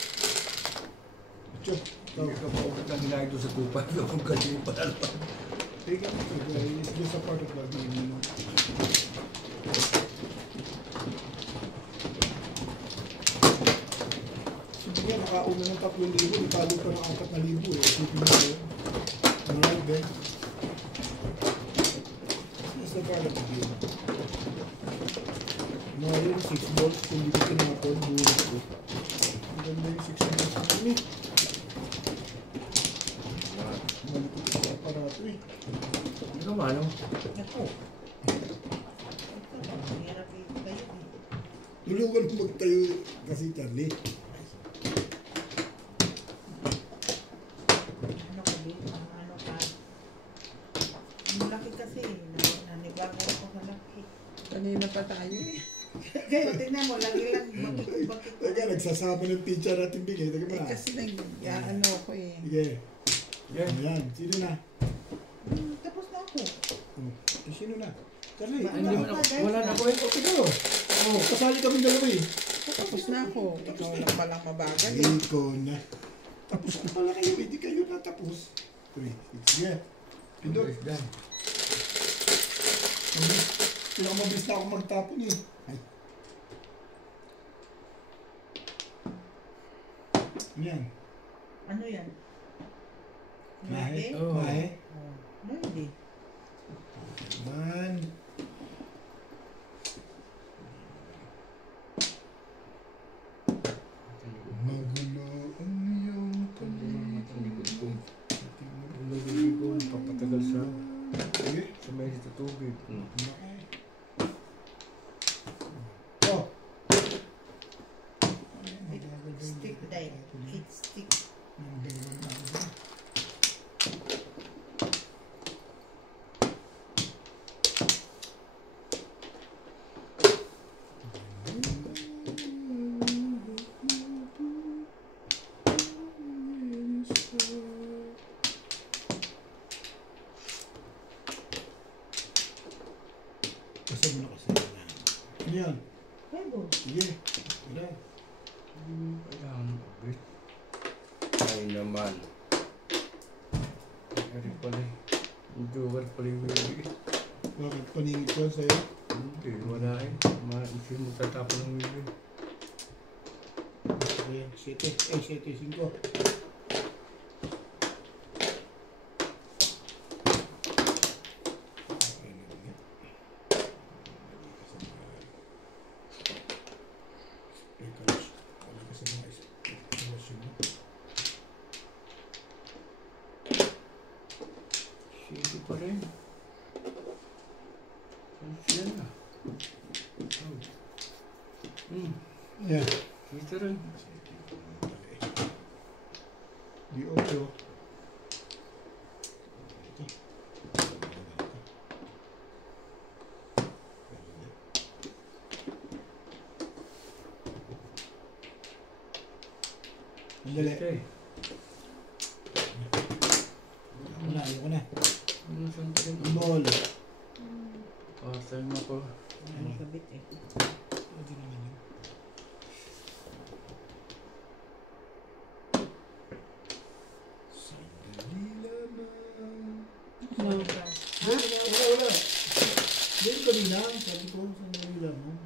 Tiyo. Hindi ka pa ulit ang hinahid doon sa 2-5. Kapag kasi pa naman. Take it. It's just a part of the game, you know. Sige nga, nakauna ng 3,000, italo pa ng 4,000 eh. Isipin mo yun. Alright then. It's just a part of the game. Mga yun, 6 balls, hindi ko tinapon, bulit ko. Ang ganda yung 6 balls na yun eh. Malikot ko sa aparato eh. Hindi ka mano. Ako. Ito, mahirap yung kayo eh. Tulungan mo magtayo kasi Charlie. Ano ka din? Ano ka? Ang laki kasi. Nanibago ako sa laki. Kanina pa tayo eh. Kaya tingnan mo, lagi lang bakit. Teka, nagsasama ng teacher natin bigay. Teka mo Eh na. kasi nag-ano ako eh. Sige. Yan. Ayan. Sino na? Tapos na ako. Oh, eh, sino na? Charlie. Ba- Hindi mo na. Wala na ko eh. Okay ko. Oh, kasali kami dalawa eh. Tapos na ako. Ikaw lang palang mabagal eh. Ikaw na. Tapos na pala kayo. Hindi kayo natapos. 3, 6, sige. Pindot. Dan. Pinakamabilis na ako magtapon eh. Ay. Ano yan? Ano yan? Mahe? Nade? Oo. Mahe? Oh, nade. Man. Magulo ang iyong Hindi ko kung paligid. nagiging ko papatagal sa Sige. may sa tubig. Oh. Stick die. It stick. Basta mo na kasi. Ano yan? Pwede. Sige. Wala. Kailangan mabit. Ay naman. Ay pala eh. Yung joker pala yung baby. Bakit paningit ko sa'yo? Hindi, wala eh. Hindi mo tatapon ng baby. Sige. 7, 5. Sige pa rin. Siya na. Oh. Yeah. Kita rin. Ito. Andali. Okay. Ayoko na. Ano saan pa rin? Ball. Pasal mo ako. Ano kabit eh. Ito naman yun. Sandali lamang. No. Wala. Dito kami lang. Sabi ko, sandali lamang.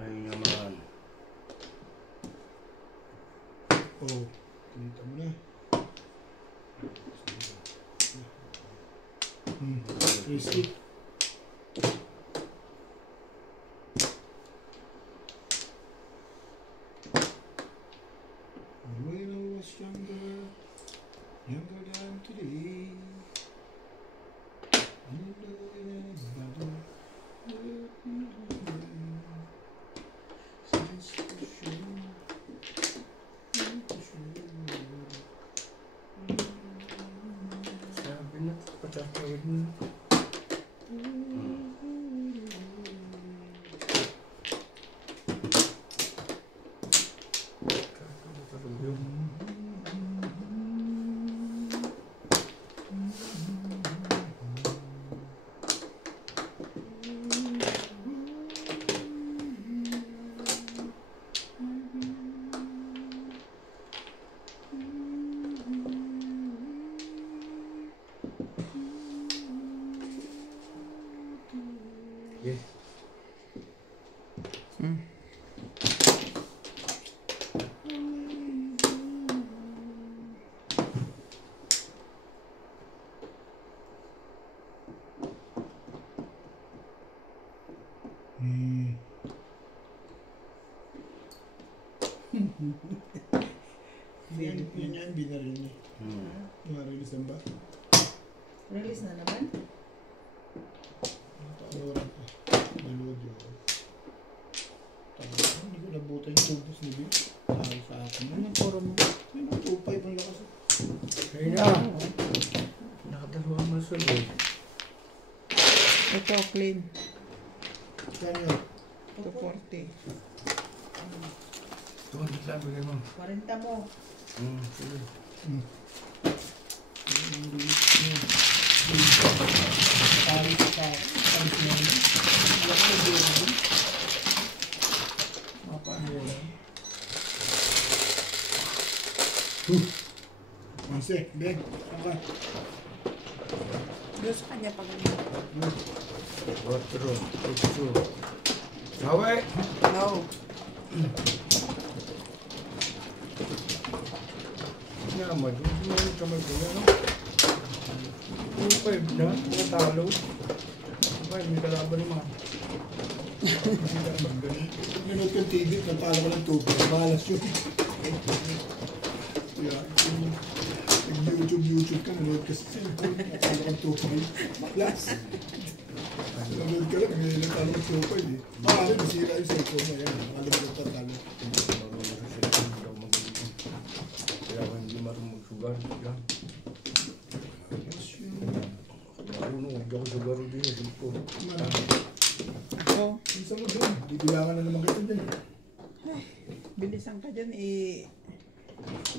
Ay naman. Oh, kita mo na. Risky. When I was younger than today, I didn't know anybody. Since the show. Sabi na, patawid mo. Yes. Yan binaril niya. Narilis na ba? Release na naman. Oran ko. Naload yun. Hindi ko nabuta yung tubos ni Bill. Dahil sa akin. Anong puro mo? Yan ang 2.5 ang lakas. Kaya na. Nakadalawa masunod. Ito, clean. Kaya yun. 240. 200 lang bigay mo. 40 mo. Sige. Tali sa talis niya yun. Wala ko yung dito yun. Mapaano yun. Manse, Ben, saan ka? Doon sa kanya pag 4, 8, Sawi! no. Naman, hindi mo yung kamay ko yan, no? 2.5 na, natalo. Ay, may kalaban naman. Nanood kang TV, nagpala ko ng tubig. Malas yun. Yeah, YouTube ka, nanood ka sa cellphone. Nagpala kang tubig. Malas. Nanood ka lang, may nagpala kang tubig eh. Malas, masira yung cellphone mo. Yan, nakalimutan pa talo. Kaya hindi marunong magsugar. Yan. Marunong, hindi ako sugar din. Simpo. Ako, Isa mo doon, bibilangan na naman kita dyan. bilisan ka dyan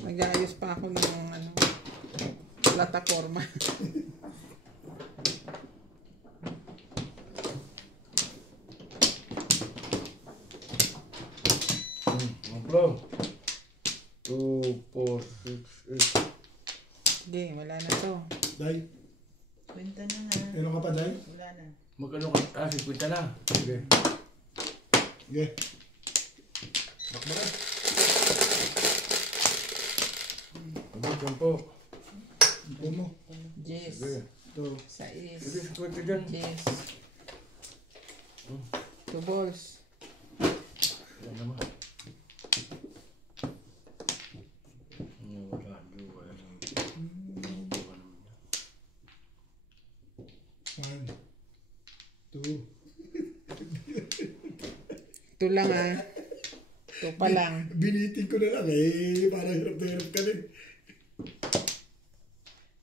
nag-aayos pa ako ng plataforma. Bro. 2, 4, 6, 8. Sige, wala na to. Day, Kwenta na nga. meron ka pa, Day? Wala na. Magkano ka? 50 na. Sige. Sige. Bakbakan. Ano, tempo. Ito mo. Yes. Sige. Ito. Sais. Sige, sikwento dyan. Yes. 2 balls. Yan naman. Wala, dua. One. Two. Ito lang Ito pa lang. Binitin ko na lang eh. Parang hirap na hirap ka din.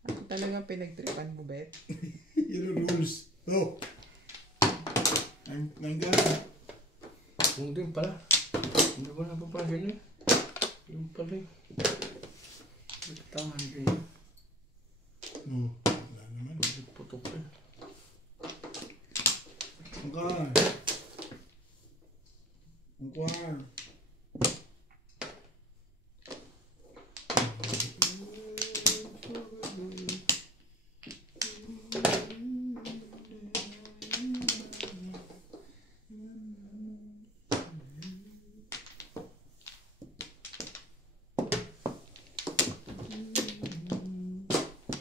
Ako talaga pinagtripan mo, Bet. Yun ang rules. Oh. Nanggang. Yung din pala. Hindi ko napapansin eh. Yung pala eh. Tangan din. Oh. Wala naman. Putok eh. Angkar. Angkar.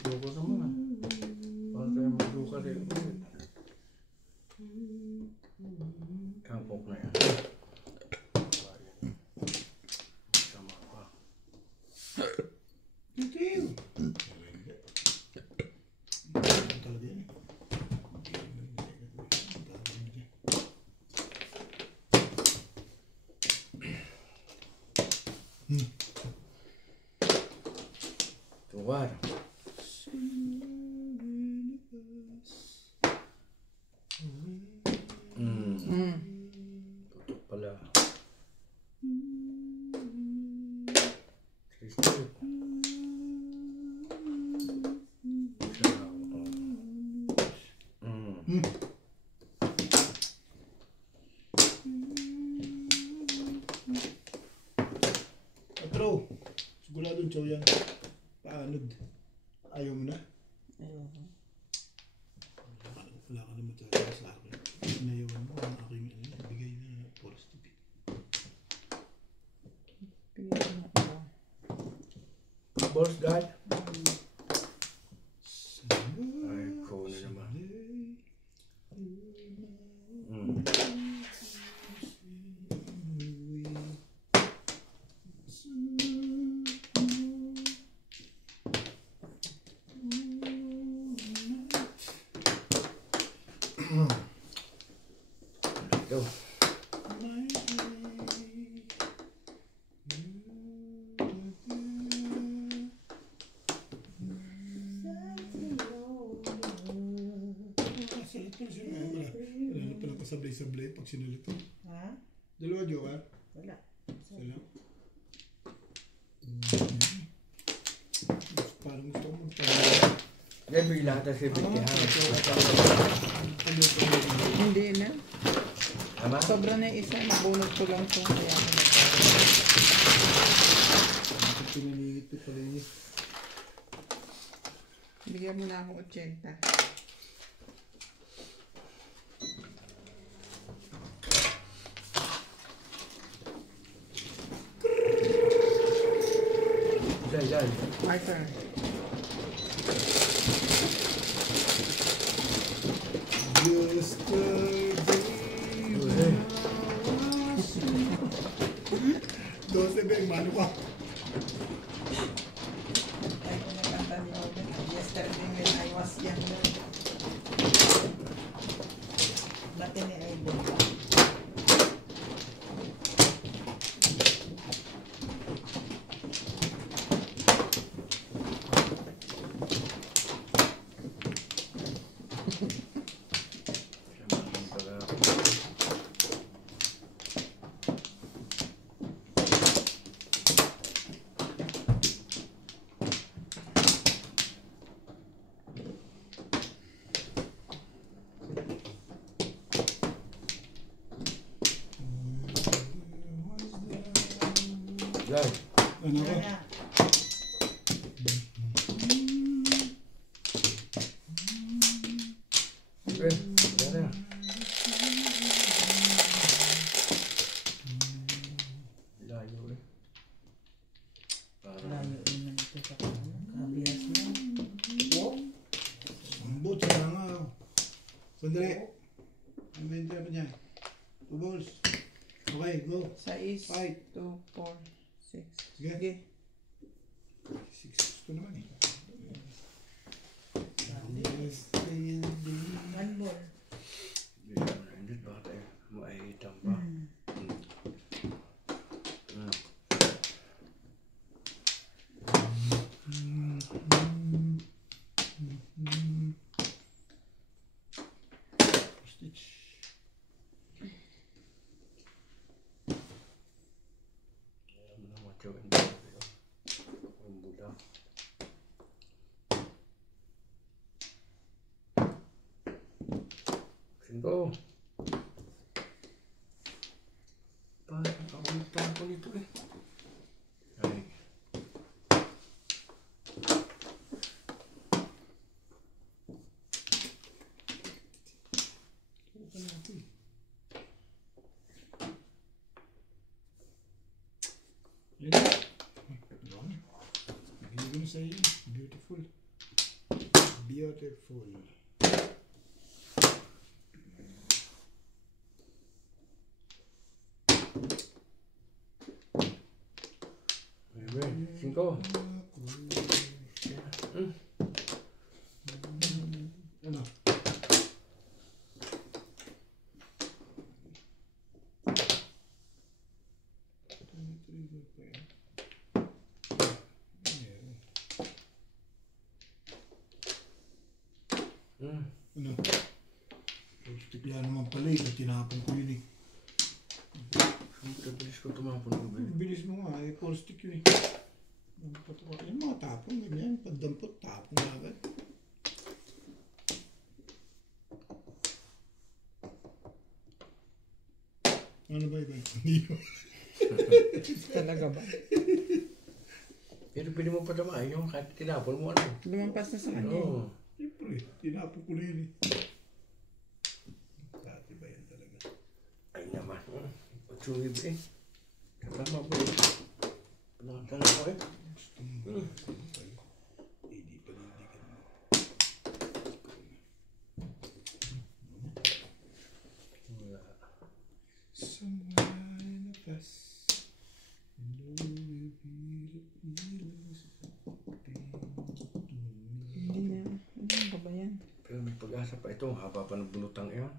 Loko naman. Para tayo magduka rin. Kampok na yan. Sama pa. Thank you. Talaga yan eh. Tuwar. Tutok pala. Crystal. Patro. Siguradong chow yan. Paanod. Ayaw mo na? Ayoko. Wala ka naman talaga sa akin. Inayawan mo ang aking bigay na force to be. Pili na ako. Boss guy. Ay, ko na naman. Go. Wala na pala kasabay-sablay pag sinulit mo. Ha? Dalawa, Joker? Wala. Isa lang. Parang gusto ko magpapalala. Yan, bigla ka tayo 50 ha. Hindi na. Tama? Sobra na yung isa. Nabunod ko lang ito. Kaya ako Pinaningit ko pala yun. bigyan mo na ako 80. Dahil. Arthur. Dose ba yung mano ka? Ay, kung nakanta ni Owen. Yesterday when I was younger. Dati ni Idol. Dahil. Ano Wala ka? na. Okay. Wala na. Layo eh. Parang. Layo naman ito sa kabihas mo. Oh? Sambo, tsaka nga. Sandali. Ano ba yung pa niya? 2 balls. Okay, go. 6, Fight. 2, 4, 6. Sige. Sige. 6 ko naman eh. One ball. Hindi baka tayo maitang pa. Ito, ito. Ang bula. Singko. Parang ako nagtapon ito eh. Ay. Yan na. Wrong. Hindi ko na sa'yo. Beautiful. Beautiful. Ayan, Singko. Ano? Ano? Tikla naman pala eh. Tinapon ko yun eh. Bilis ko tumapon ko ba? Bilis mo nga eh. 4 stick yun eh. Yung mga tapon, ganyan. Pagdampot, tapon na agad. Ano ba iba? Hindi ko. Talaga ba? Pero pwede mo pa tamahin yung kahit tinapon mo ano. Lumampas na sa kanya. Oo. Siyempre, tinapon ko na yun eh. Dati ba yan talaga? Ay naman. Pagsuwib eh. Kasama po eh. Panakatan ako eh. Hindi pa nindigan mo. Wala. Somewhere in the past, you know we'll be the heroes of Hindi na. Ano ba ba yan? Pero may pag-asa pa ito. Haba pa ng bulutang yan.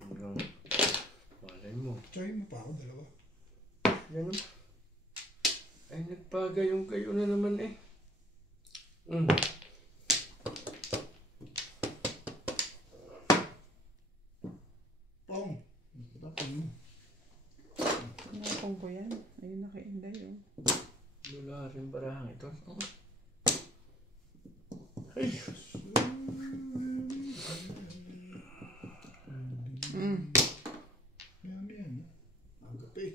Hanggang malay mo. Try mo pa ako, dalawa. Yan naman. Ay, nagpagayong kayo na naman eh. Pong! Tapon mo. Nakapong ko yan. Ayun na kay Inday. Oh. Wala rin barahang ito. Ay! Mayami yan. Ang gapi.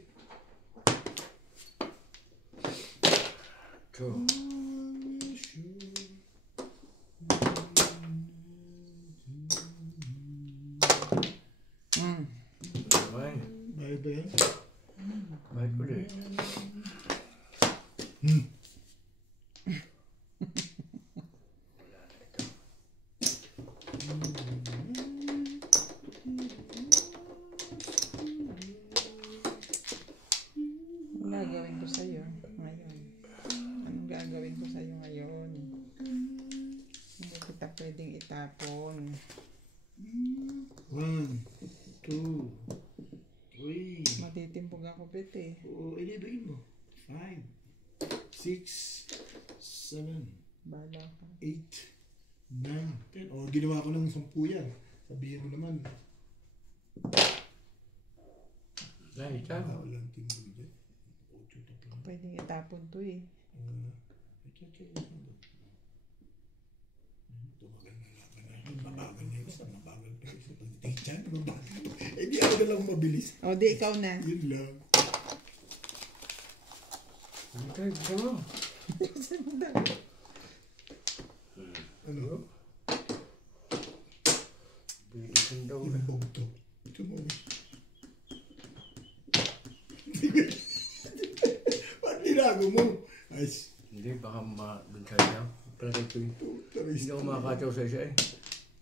Ito. Ay, Bahay ba yan? bakit ulit? Wala na ito. Anong gagawin ko sa'yo ngayon? Anong gagawin ko sa'yo ngayon? Hindi kita pwedeng itapon. 1, 2, 3. Matitimpog ako, bet eh. Oo, ilibigin mo. 5, 6, 7, Bala ka. 8, 9, 10. O, ginawa ko ng 10 yan. Sabihin mo naman. Ay, ikaw. Walang timbog dyan. 8 tatlo. Pwedeng itapon to eh. Tumagal na laban na yun. Mabagal na yung isa. Mabagal pa yung isa. Pagdating dyan, mabagal. Eh, di ako na lang mabilis. O, di ikaw na. Yun lang. Ano tayo? Gusto mo? Ano? Bilisan daw eh. Timbog to. Ito mo. Ba't binago mo? Ay, Hindi, baka madunsay niya. Palagay ko yun. Hindi ako makakataw sa isa eh.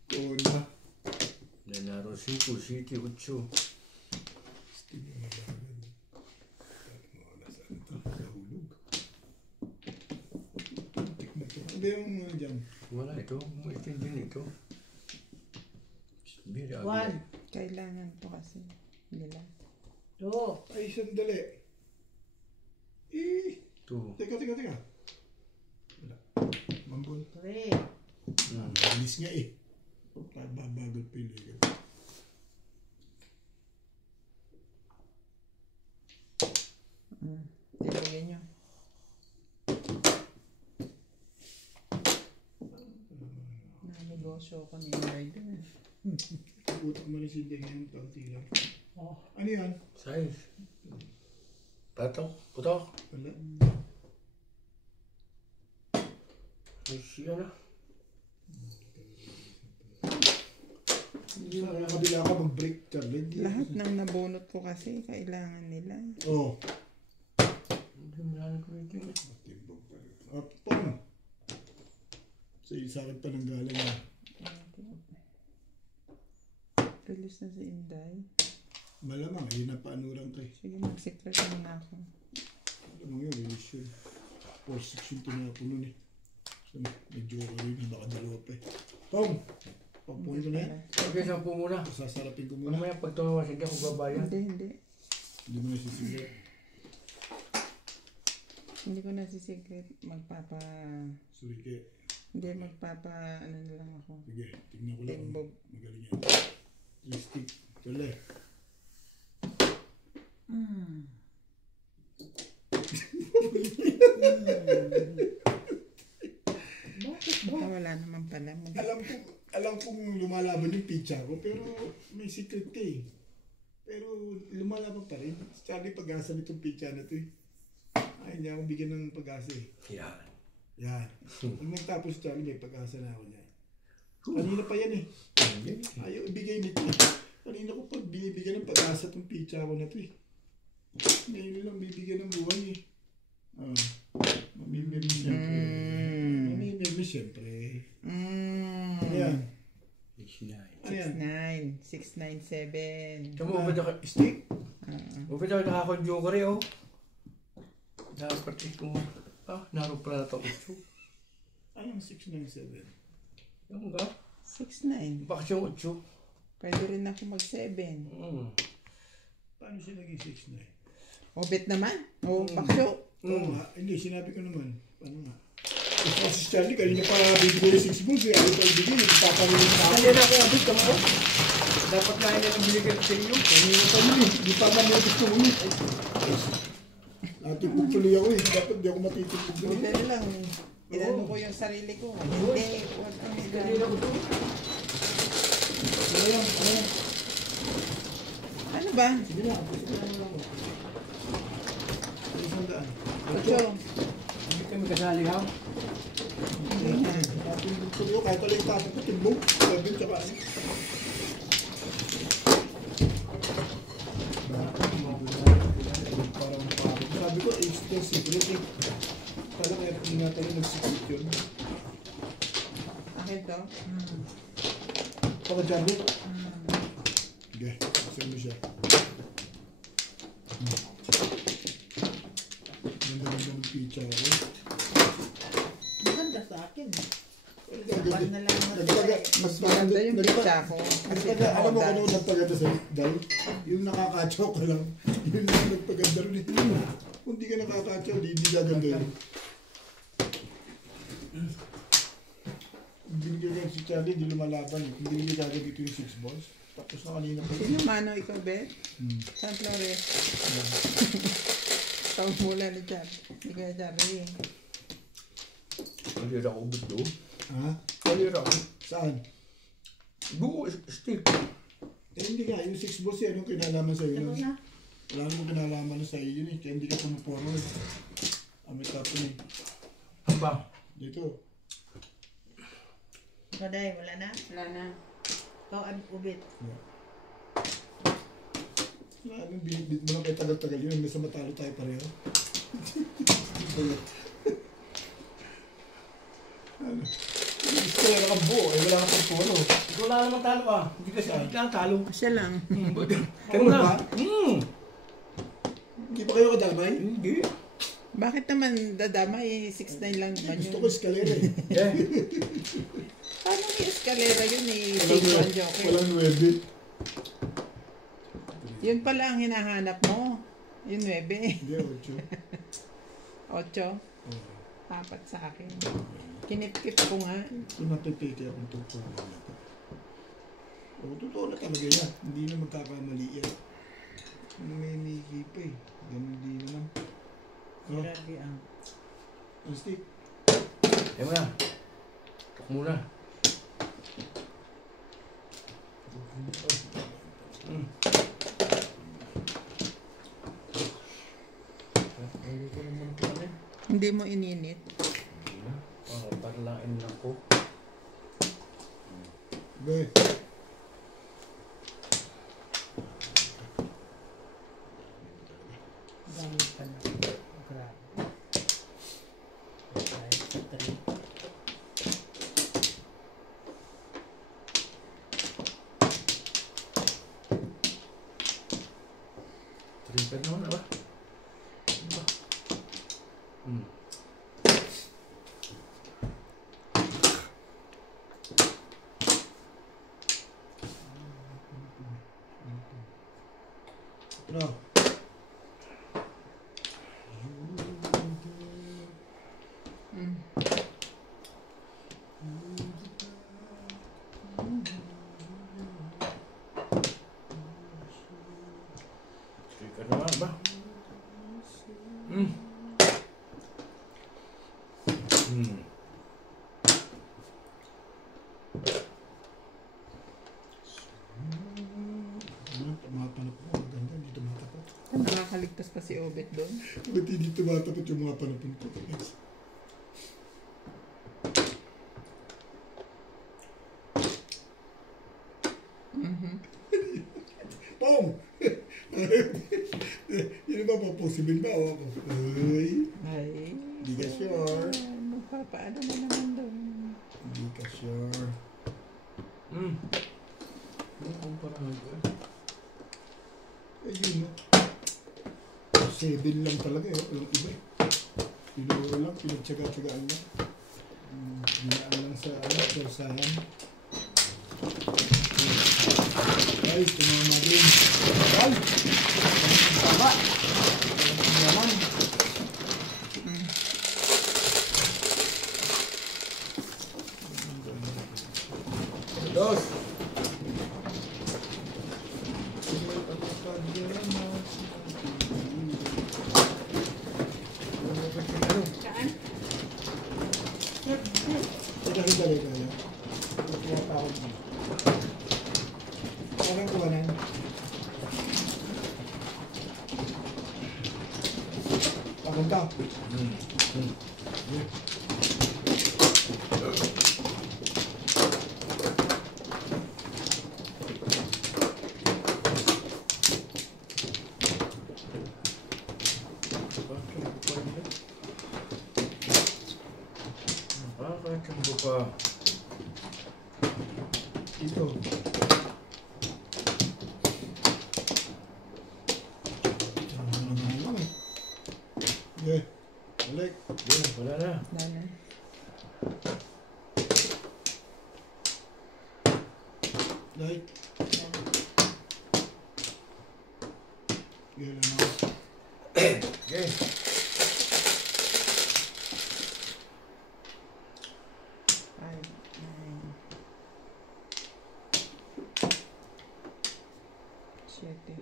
Tona. Nanaro 5, 7, 8. Hindi yung dyan. Wala ito. Maitin din ito. Bira. One, Kailangan to kasi nila. 2, Ay, sandali. Eh, 2. teka. Wala. Mambon. 3, Bilis nga eh. Babagal pa yung ligat. Ilagay nyo. negosyo ko ni Inday dun. Putak mo na si Inday ngayon, kaunti lang. Oh, Ano yan? size. Patok, putok. Wala. Ay, siya na. Sa kabila ka mag-break, Charlie. Hindi. Lahat ng nabunot ko kasi kailangan nila. Oo. Hindi mo lang ko ito. Matimbog pa rin. At pang. Sa akin pa nang galing na. Release na si Inday. Malamang, yun na paanurang ka eh. Sige, mag-secret muna ako. Alam mo yun, release yun. 4-6 yung tinapo nun eh. So, medyo ako rin, baka dalawa pa eh. Pong! Pagpuhin ko na yan. Okay, 10 muna. Sasarapin ko Ano muna. mo yan, pag tumawas, hindi ako babayan. Hindi. Hindi mo nasisigat. Hindi ko nasisigret. Surike. Hindi, ano na lang ako. Sige, tignan ko lang. Timbog. Magaling yan. 3 stick. To left. Baka wala naman pala. Alam kong lumalaban yung pitcha ko, pero may secret ka eh. Pero lumalaban pa rin. Si Charlie pag-asa nitong pitcha na to eh. Ay, hindi akong bigyan ng pag-asa eh. Yan. Yan. Pag nagtapos si Charlie, may pag-asa na ako niya. Kanina pa yan eh. Ayaw ibigay nito eh. Kanina ko pag binibigyan ng pag-asa itong pitcha ko na to eh. Ngayon lang bibigyan ng buhay eh. Mamimili siyempre. Mamimili siyempre. Ano yan? Ano yan? 697. Kamu ba ka stick? Upit ako nakakon-joker eh, oh. Dapat ito. Naroon pala na ito. Anong 697? Yung ba? 69. Bakit yung 8? Pwede rin ako mag-7. Paano siya naging 6'9"? Obit naman. O, paksyo. Oo nga. Hindi, sinabi ko naman. Paano nga? Kasi si Charlie, kanina pa bibigay yung 6 balls. Ayaw pa ibigay. Nagpaparilin sa Kaya akin. na ako abit ka mo. Dapat na nila binigyan sa inyo. Kanina pa yun eh. Di pa mamotis ko ulit. Natipog tuloy ako eh. Dapat di ako matitipog Buti ulit. na lang. Inano ko yung sarili ko. Hindi. What ang Kanina ko to. Ano yan? Ano yan? Ano ba? Sige na. Sige na lang ako. Isang daan. 8. Hindi kami kasali ha. Hindi na. Natipog tuloy ako. Kahit alay tapos ko timbog. 7 tsaka ano. Sabi ko, it's still secret eh. Kala kaya kung nga tayo nag-secret yun. Akin to? Paka Charlie? Sige, kasi mo siya. Ganda-ganda ng pizza ako. Maganda sa akin. Ganda na lang Mas maganda yung pizza ko. Kasi Alam mo kung ano ito, nagpaganda sa Dal? Yung nakakatsaw ka lang. Yun lang nagpaganda rin ito. Kung di ka nakakatsaw, di gaganda yun. Binigyan si Charlie, di lumalaban. Kung binigyan agad ito yung 6 balls. Tapos na kanina pa. Sino mano ikaw, Bet? San Flores. Tawag mula ni Char. Hindi kaya Charlie. Hindi ako ubit doon. Ha? Hindi ako. Saan? Buo stick. Eh hindi nga, yung 6 balls yan, yung kinalaman sa'yo Ano nun. na? Wala namang kinalaman na sa'yo yun eh. Kaya hindi ka pumuporo eh. Amit tapon eh. Ano ba? Dito. Maday, wala na? Wala na. Ikaw ang ubit. Wala, anong binibit mo lang kay tagal-tagal yun. Nasa matalo tayo pareho. Ano? Gusto ko lang ang buo. Eh, wala ka pang polo. Ikaw lang naman talo ah. Hindi kasi lang talo. Siya lang. Kamu Ano na. ba? Hindi pa kayo kadamay? Hindi. Bakit naman dadama eh? 6'9 lang naman Gusto yun. ko eskalera eh. Yeah. Paano may eskalera yun eh? Walang Take 1 joke. Walang 9. Yun pala ang hinahanap mo. Yung 9. Hindi, 8. 8. 4 sa akin. Kinip-kip ko nga. Kung natipike akong tungkol na ito. O, totoo na talaga yan. Hindi na magkakamali yan. May pa eh. Ganun din naman. Oh, Grabe ang. ang stick. Ayaw mo na. Tok muna. Hindi ko naman ito ano. Hindi mo ininit. Hindi na. Parlain lang ko. Be. Dami pa na. Grabe. Kahit sa 3. Tripod naman na ba? Ba? No. Mm. Tripod naman ba? Tumatanap ko. Maganda, hindi tumatapot. Nakakaligtas pa si Obet doon. Ba't hindi tumatapot yung mga panapon ko? Next. Pong! Yun ba po? Possible ba? O ako? Uy! Ay. Hindi ka sure. Magpapaano na naman doon. Hindi ka sure. Ano kung parang ito eh? Ayun, no? 7 lang talaga eh. Walang iba eh. Pinuho lang, pinagtsaga-tsagaan lang. Ginaan lang sa kursahan. Guys, tumama din. Bal! Tama! Naman. Dos! Saan? Dali ka yan. Tinatawag mo. Parang kuwanan. Pagod ka. Nakakachamba pa. Ito. Okay. Balik. Yun, wala na. Dana. Dahil. Gila na. Okay. Ay. Siyete.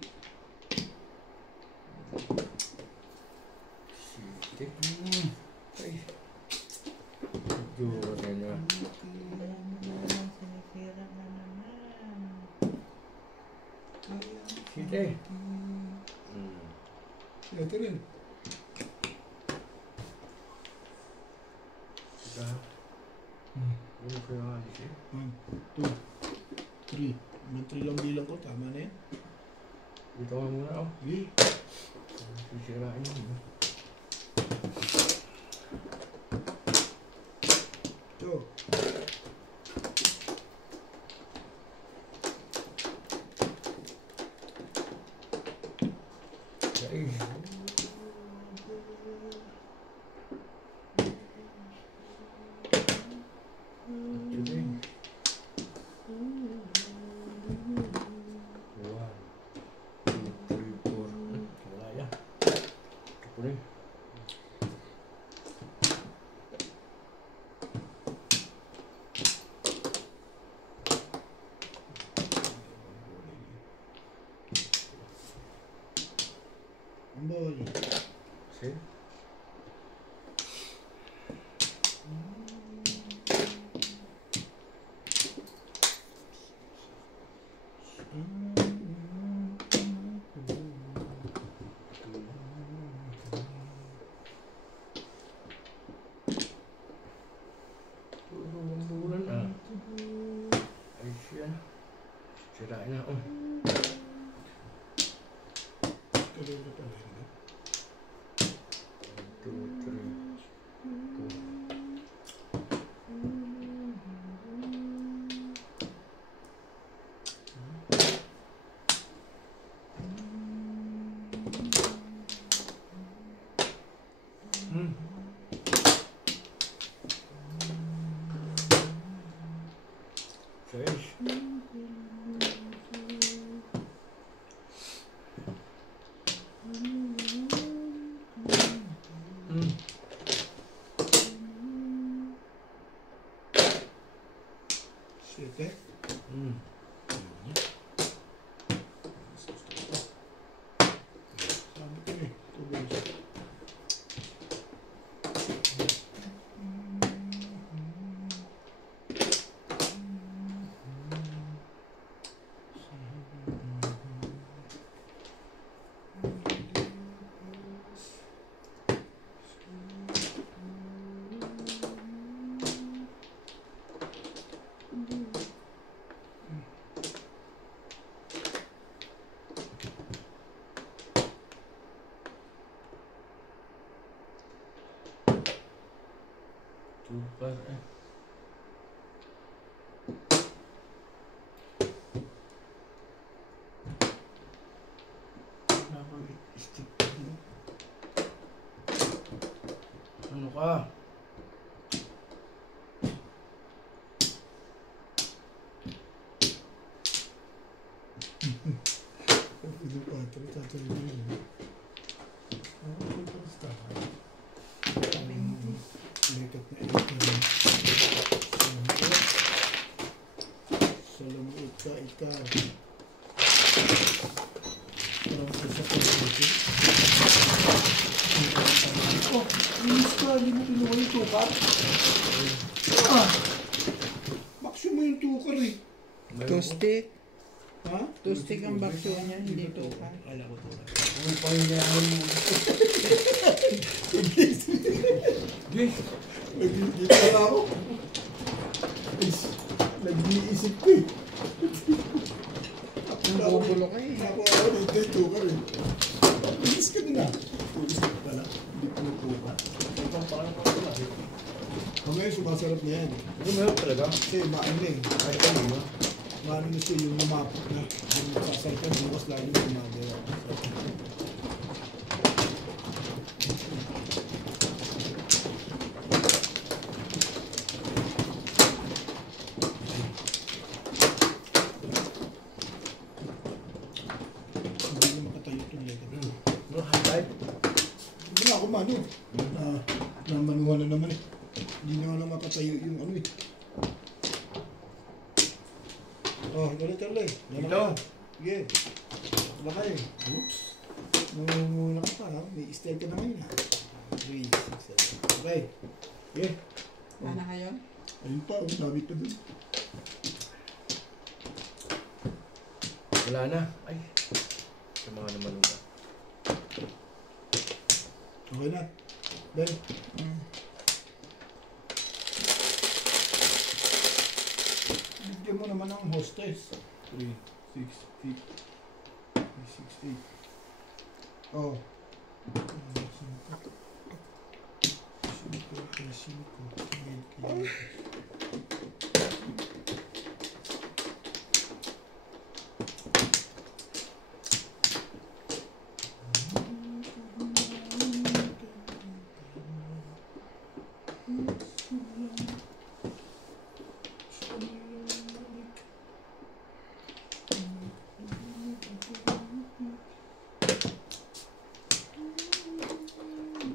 Sige. Ay. Medyo ano na. Sinisira na naman. Sige. Ito rin. Sika. Ano kaya alis eh? 1, 2, 3. May 3 lang bilang ko. Tama na yan. Dito ka muna ako. Okay. Sisirain yun. Ito. Ay. Sige. 1, 2, 3, 4. Wala yan. Ito na 2, 3, 4. Fresh. Siete. Sabi ko eh. Tubig. Super eh. Stick. Ano ka? Pwede pa. Tatay mo yun. Basta. Lekat na ika. Salamuit ka, ikaw. Parang sa pag-ibig. Oh, linis ka. Hindi mo kinuha yung tukar. Bakso mo yung tukar eh. Two-stick. Ha? Two-stick ang bakso niya, hindi tukar. Alam ko tukar. Ano pa yung ginahan mo? Yes. Nag-iisip ka ako. Nag-iisip ko eh. Ang bubulo ka eh. Ako dito yung tukar eh. Bilis ka din ah. Bilis ka pala. Hindi ko tukar. Ito ang pangalan ko pala. Mamaya sumasarap na yan. Ano meron talaga? Kasi maano eh. Ay, ano ba? Maano na siya yung namapot na. Yung sasarap na bukas lalo yung gumagawa. Hindi na makatayo itong legat. Ano, high five? Hindi na ako mano. Namanuhan na naman eh. Hindi na nga na makatayo yung ano eh. Oh, tuloy-tuloy. Ito. Sige. Baka eh. Oops. Nangunguna ka pa ha. May style ka na ngayon ha. 3, 6, 7. Okay. Yeah. Ano kayo? Ayun pa. Ang dami pa dun. Wala na. Ay. Sa mga naman ka. Okay na. Ben. Bigyan mo naman ang hostess. 3, 6, 8. 3, 6, 8. Oh. 5.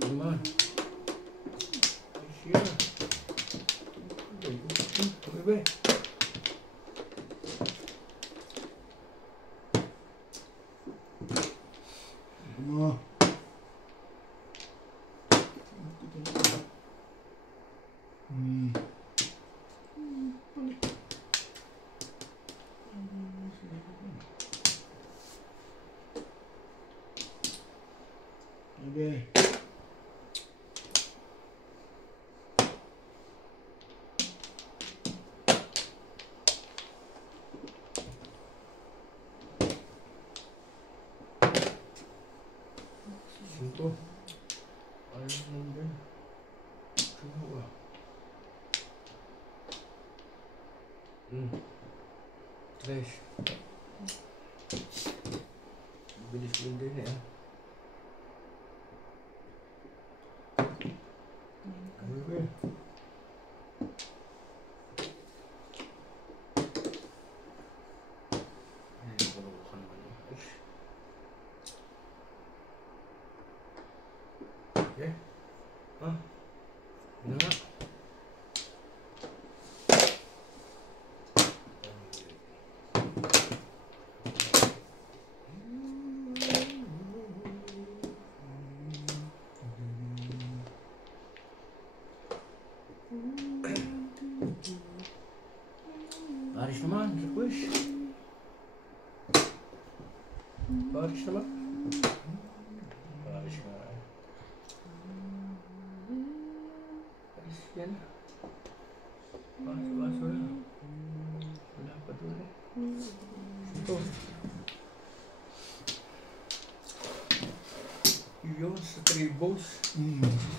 Naman. Ay, siya. Bebe. Mga. Okay. Cinco. Ayos mo Tres. Bilis din eh. Okay. Okay. Ah. Yun na nga. Paris naman, sa quiz. Paris naman. Paris nga. Paris yan. Baso na. Wala pa doon eh. Ito. Yun, sa 3 balls.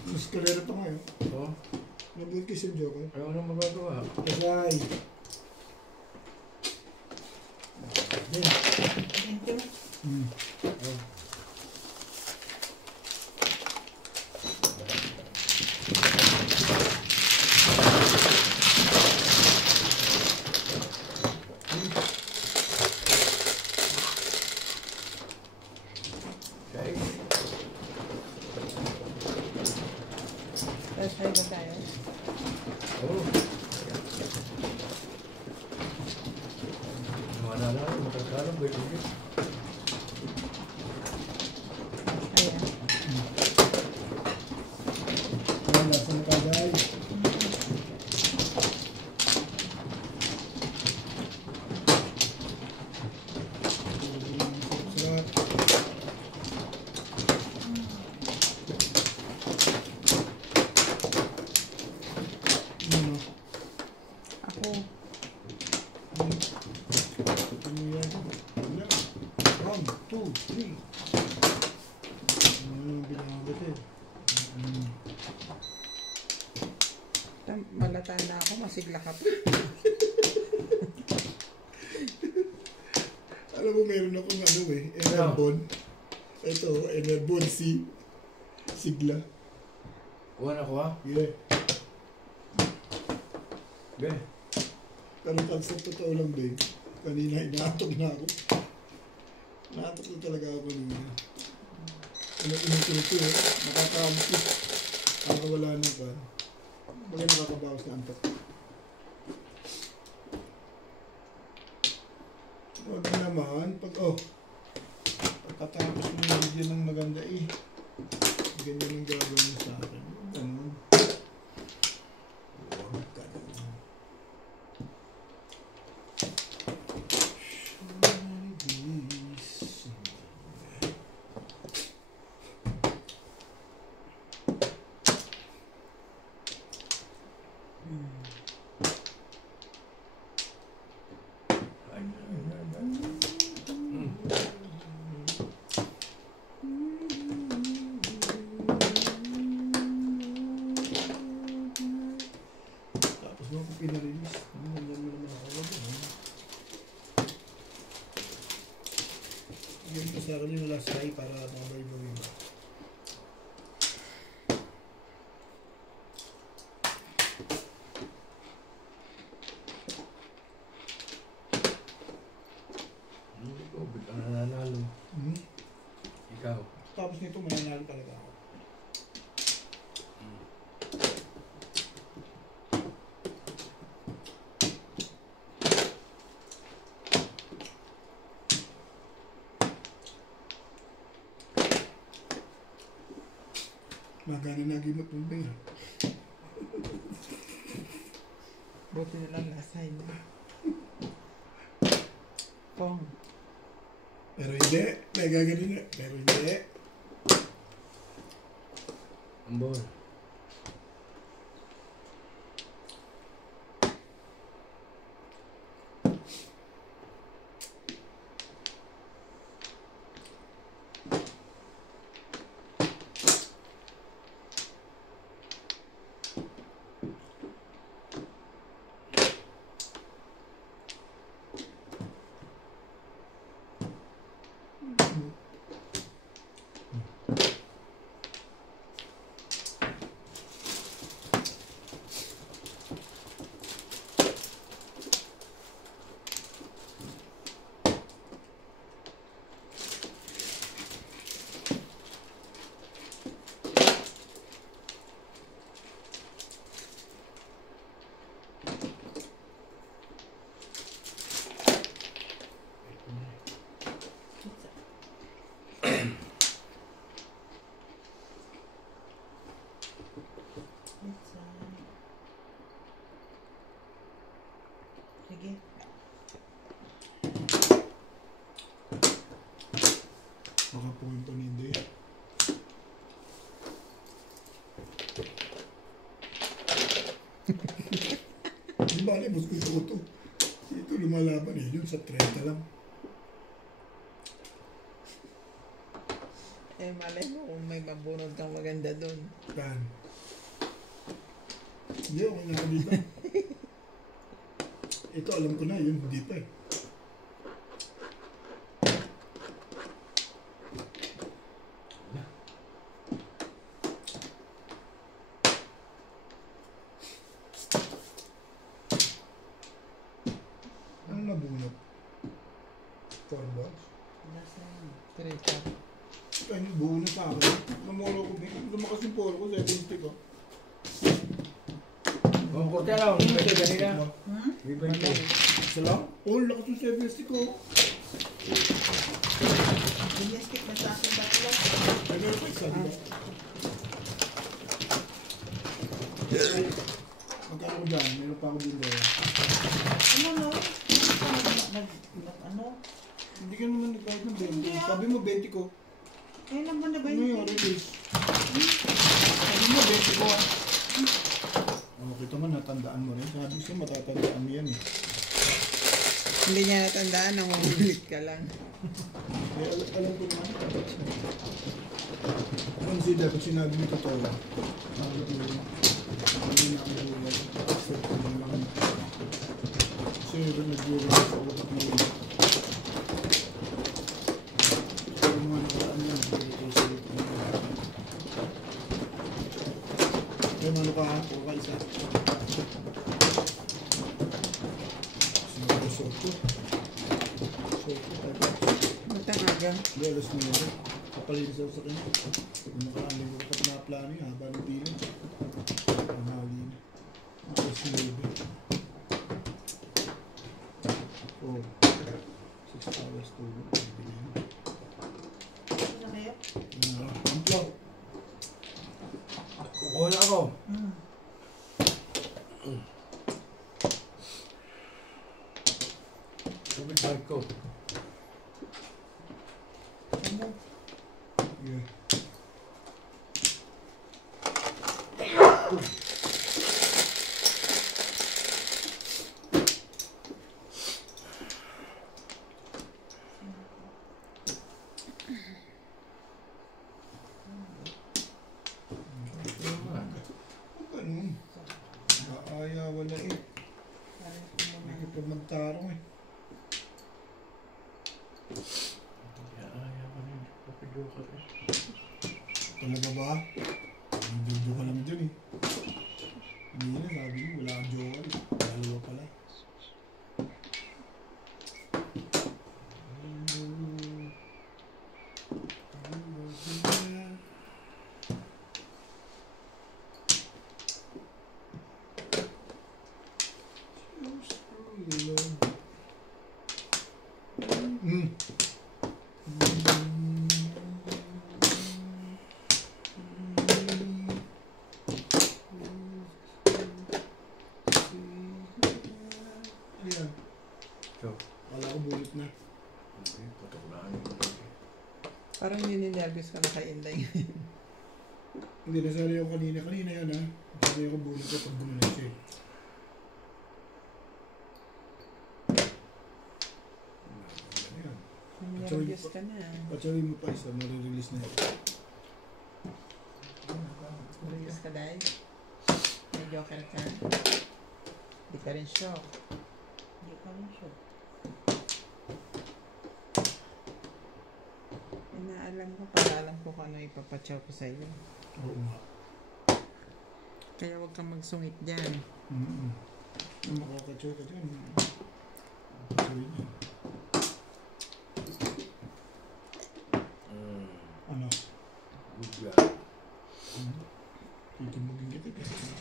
Mas kalera pa ngayon. Oo. Nabot kayo sa joke. Ayaw na magagawa. Kasay. Yan. Thank you. Oo. Okay. Tapos try ba tayo? Oo. Wala na, matagkalang ba ito? Ayan. Wala sa nakagay. Sarap. Ako. Ano yan? Wala. 1, 2, 3. Ano yung binagat eh? Malata na ako. Masigla ka pa. Alam mo, meron akong ano eh, Enerbon. Ito, Enerbon C. Sigla. Kuha na ko ha? Yeah. Okay. Pero pag sa totoo lang ba kanina inaatog na ako. Inaatog na talaga ako kanina. Ano inutuloy eh, nakakaampi. Nakakawala na pa. Bagay nakakabawas na antok. Huwag naman, pagkatapos mo yung video ng maganda eh. Ganyan ang gagawin mo sa akin. Ganun. Huwag ganun. Tapos mo ako pinarelease. Ganyan mo naman ako. Yan ko sa akin yung last try para mabay mo yun. Ikaw, biglang nananalo. Ikaw. Tapos nito mananalo talaga ako. Magana nagimot mo ba yun? Buti na lang lasay na. Pong. Pero hindi. Nagagano na. Pero hindi. Ambon. Split side. Sige. Baka punto ni Inday. Di ba alam, mas gusto ko to. Ito lumalaban eh, yun sa 30 lang. Eh, malay mo kung may mabunod kang maganda doon. Yan. Hindi, okay na dito. Ito alam ko na, yun hindi pa eh. Ano nabunot? 4 balls? Nasa yun. 3 cup. Kaya yung buo na sa akin. Namuro ko, lumakas yung polo ko, 70 ko. Oh, kurte lang. May kanina. Hmm? May 20. Isa lang? Oh, lakas yung 70 ko. Gymnastic na sa akin batlo. Ay, meron pa isa, di ba? Magkano ko dyan? Meron pa ako din doon. Ano no? Ano? Hindi ka naman nagbayad ng 20. Hindi, ah. Sabi mo 20 ko. Kailan ba na ba Ano yung release? Sabi mo 20 ko. Oh, kita mo, natandaan mo rin. Sabi siya, matatandaan mo yan eh. Hindi niya natandaan, nangungulit ka lang. Kaya alam ko naman. Consider, pag sinabi mo totoo, bakit yun? Hindi na ang buhay. Accept ko na lang. Kasi yun, nag-buhay sa utak mo yun. Yung mga nakaraan yan, hindi ko sa utak mo. Kaya ano ka, o ka isa. Sinabi suot ko. Suot ko, tayo. Matang aga. Hindi, alas mo yun. Kapalinis ako sa kanya. Yung nakaraan linggo ko pa pinaplano yun, haba ng pila. Ang hali na. Alas mo yun. 6 hours tulog. Ano na kayo? Amplo. Kukuha na ako. Hmm. Tubig bag ko. Ano? Yeah. Ganun. Naaya, wala eh. Parang kung Hindi ko pa magtarong eh. Ayaw ko rin. Papidyo ka rin. Talaga ba? Nagjojo ka lang dyan eh. Hindi na, sabi mo, wala kang jowa eh. Dalawa pala. Ano yan? So, Wala ko bulit na. okay, patok na ano. Parang nininervous ka na kay Inday. Hindi, nasari ako kanina. Kanina yan ha. Nasari ako bulit ko pag bumulit siya eh. Ano yan? Nininervous ka na. Patsawin mo pa isa, marirelease na yun. Nervous ka dahil? May joker ka? Hindi ka rin shock. hindi ka rin sure. Inaalam ko, para alam ko kung ano ipapatsaw ko sa'yo. Oo nga. Kaya huwag kang magsungit dyan. Ang makakatsaw ka dyan. Patsawin niya. Ano? Good guy. Titimugin kita kasi.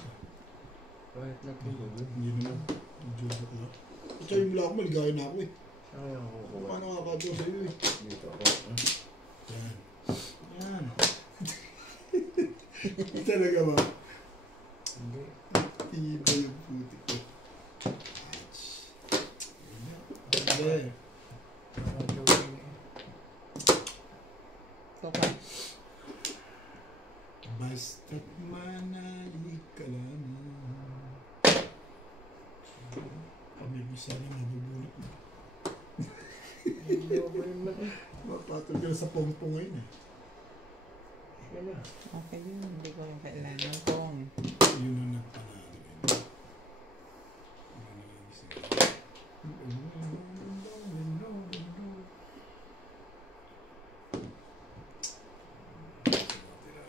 Kahit na pinag. Hindi naman. Medyo ko lang. Patsawin mo lang ako, maligaya na ako eh. Ayaw ko kukuha. Paano kakatsaw sa'yo eh? Dito ako. Yan. Yan. Talaga ba? Hindi. Iba yung puti ko. Okay. Ito ka. Basta't manalig ka lamang. Pamilya sana mabubulot mo. Mapatol ka na sa pongpong ngayon eh. Yan na. Okay yun. Hindi ko yung kailangan kong. Yun ang nagpanalo.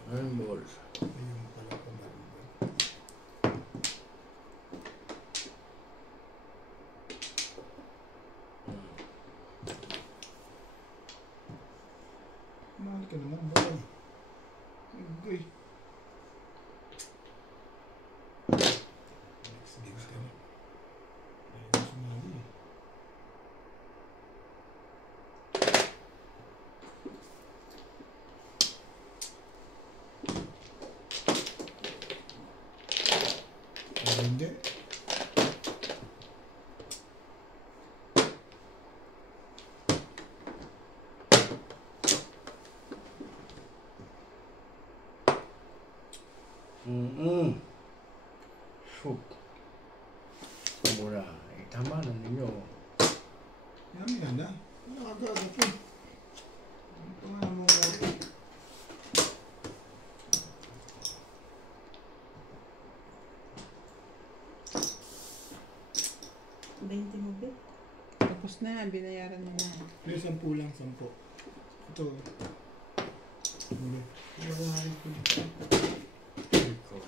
Iron balls. Ayun pala pamalo. Mahal ka naman ba? Ugoy. Next game ka na. Ayun sumali eh. Pero hindi. Shoot. Mura. Tama na ninyo. Yan yan na. Nakagaga po. Ito nga mo mo. 20 mo, Bek. Tapos na. Binayaran mo na. May 10 lang, 10. Ito. Muli. Iwawarin ko dito. Ikaw.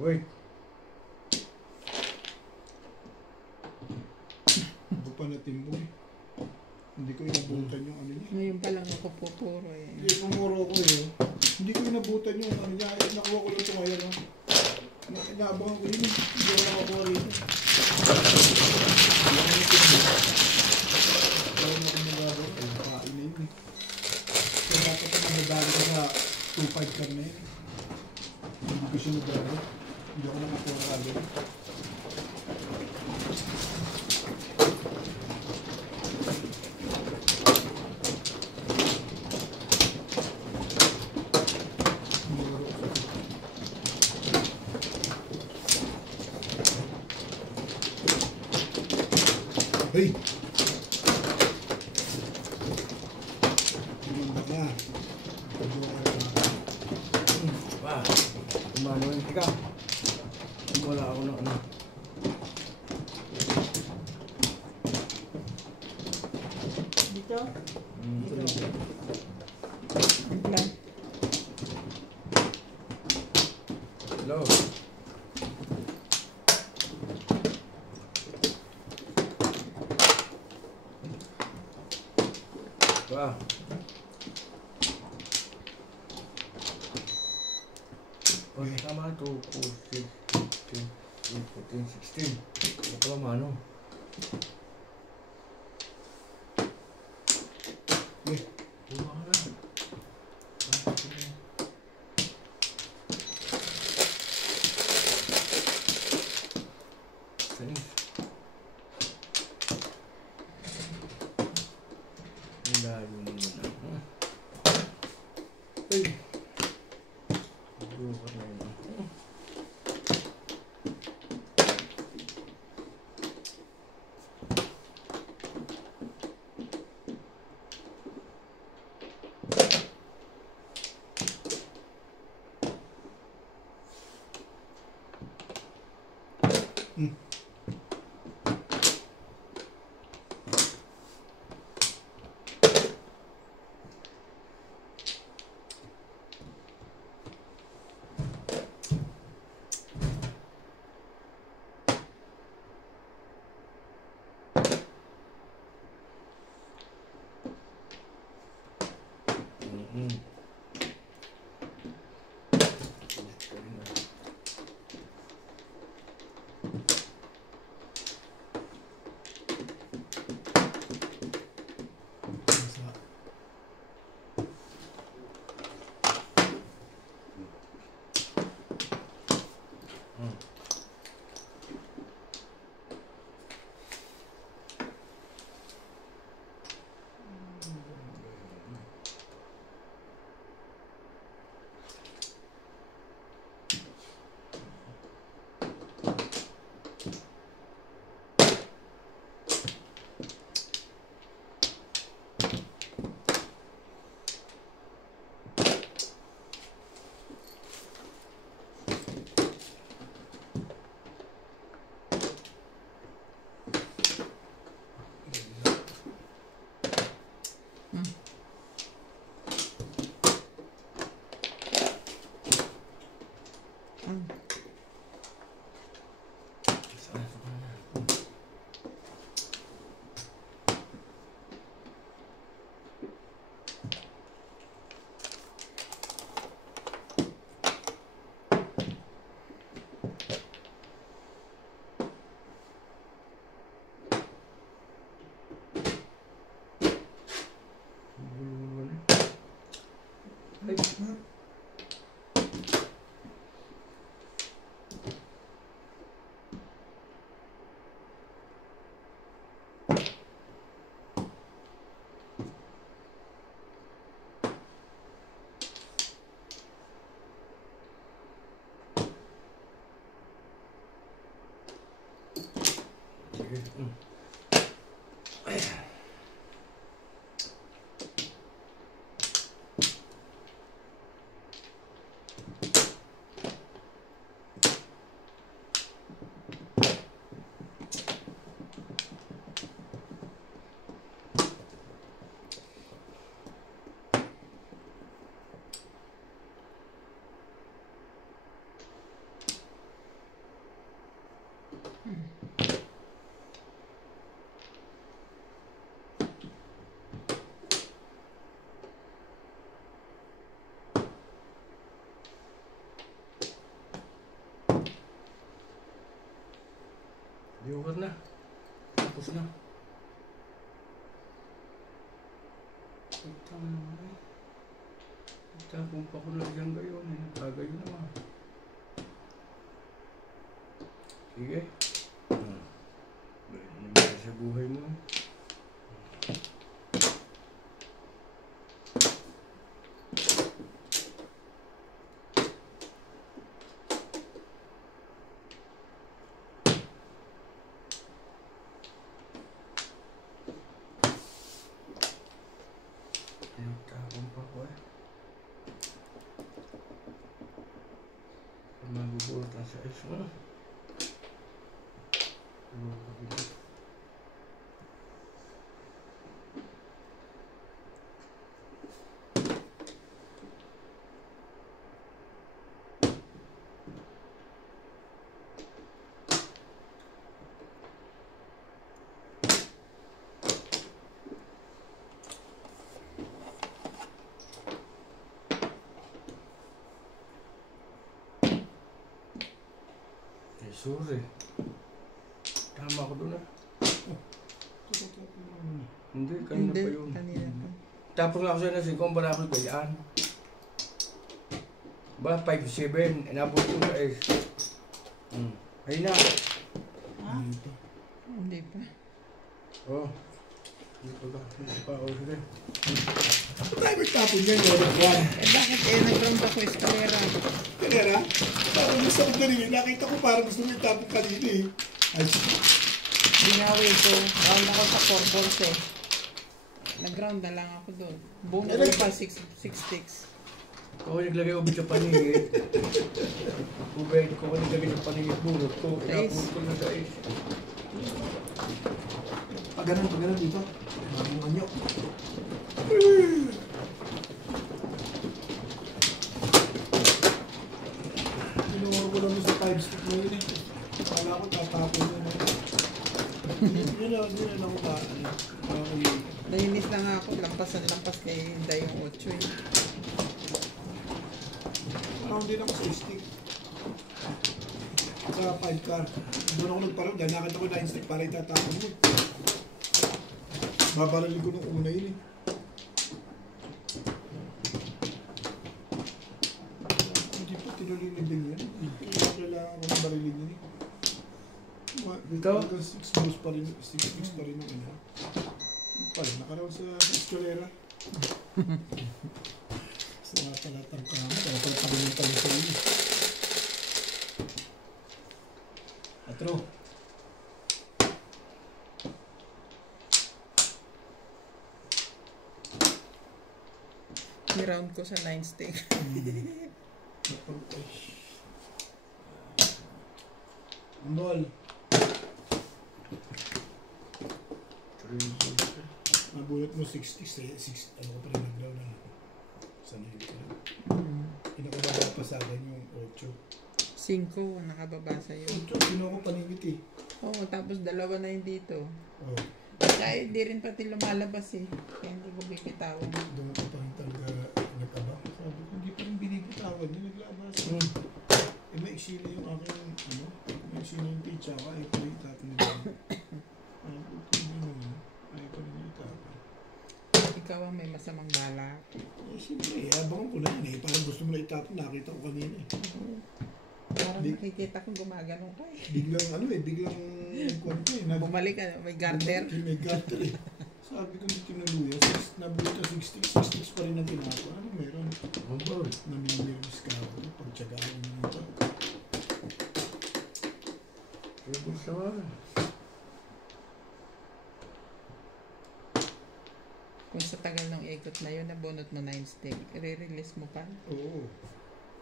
Wait. Ito pa na timbong. Hindi ko inabutan yung ano niya. Ngayon pa lang ako pupuro eh. Hindi, pumuro ko eh. Hindi ko inabutan yung ano niya. Nakuha ko lang ito ngayon. Inaabangan ko yun. Hindi ko nakakuha rito. Wala na kong magagawa. Kain na yun eh. So dapat na madali ko sa 2.5 ka na yun. Hindi ko siya nagagawa. Hindi ako nakakuha agad. Hey! Tumanda ka. Pag-joker ka. Wah. Kumano yun. Teka. Wala ako na ano. Dito. Ito. Ang plan. Hello. Wah. Tama ito. 14, 15, 14, 16. Ito ang ano. Eh, Buwa ka na. Sains. Ilayo mo muna. Ay! Buwa ka na yun. Yogurt na. Tapos na. Ito naman. Itapong pa ko na dyan gayon. Nagkagayon naman. Sige. Balik naman sa buhay mo. Nagtapong pa ko eh. Magugulot ang size mo. Sorry. Tama ako doon ah. Hindi, kanina Hindi, pa yun. kanina pa. Tapos nga ako sa nasikong para ako gayaan. Ba, 5-7. Inabot ko na eh. Ayun na. Ha? Hindi pa. Oh. Hindi pa ba? Hindi pa. Oh, sige. Tayo magtapon yan, Juan. Eh bakit nag-round ako eskalera? Kanera, parang gusto ko ganun yun. Nakita ko parang gusto mo itapon kanina eh. Ay, Binawi ko. Round ako sa 4 balls eh. Nag-round na lang ako doon. Buong ko pa 6 sticks. Ako naglagay ubit sa paningit. Ubit ko naglagay sa paningit. Burot ko. Inabot ko na sa is. pag ganun dito. Bagong anyo. Tinuro ko naman sa 5 stick mo yun eh. Kala ko tatapon yun eh. Yun lang ako ba? Nainis na nga ako. Lampas kay Hinday yung 8 eh. Parang din ako sa stick. Sa 5 car. Doon ako nagparang dahil nakita ko 9 stick para itatapon mo. Babaralin ko nung una yun eh. Hindi pa tinulilibing yan. Hindi pa kailangan ko ng barilin yun eh. Dito? Hanggang 6 balls pa rin, 6 sticks pa rin yung ina. Pala, nakaraw sa eskalera. Sa talatang kama, kaya pala pagin pala sa iyo. Atro. Ni-round ko sa 9 stick. Ambol. Nabulat mo 60, 6, ano ko pa rin naglaw na. Sanay ko na. Pinakababa pa sa akin yung 8. 5 nakababa sa'yo. 8, sino ako paningit eh. Oo, tapos 2 na yun dito. Oh, Kaya di rin pati lumalabas eh. Kaya hindi ko bibitawan. doon ko pa rin talaga nagkabak. Sabi ko, hindi pa rin binibitawan. Hindi naglabas. Eh, maiksi na yung aking, ano, maiksi na yung pizza ko. Ayaw ko rin itatapon nila. Ayaw ko rin yun. Ayaw ko rin itatapon. Ikaw ang may masamang balak. Eh, siyempre, abangan ko na yun eh. Parang gusto mo na itapon. Nakita ko kanina eh. Parang Di- nakikita ko gumagano ka eh. Biglang, ano eh, biglang, kwento eh. Bumalik ka, may garter. May garter eh. Sabi ko hindi tinuluyan. Nabulit na 6 sticks pa rin ang tinapon. Ano meron? Namimiris ka ako. Pagtsagaan mo na ito. Ibig sa mga. Kung sa tagal ng ikot na yun, nabunot mo na yung stick, i-release mo pa. Oo.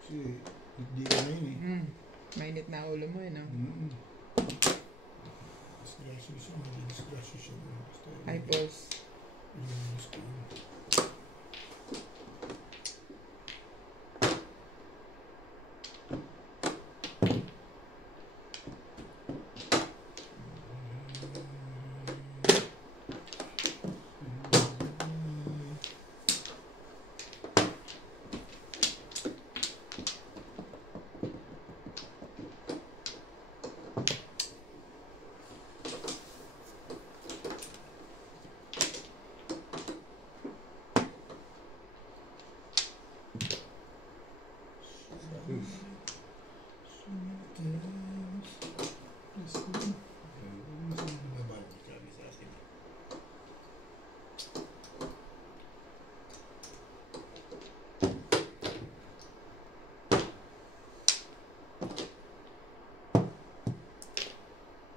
Kasi hindi ka na yun eh. Mainit na ulo mo eh, no? Disgrasyo siya. Hindi disgrasyo siya. High pulse. Ilinis ko yun.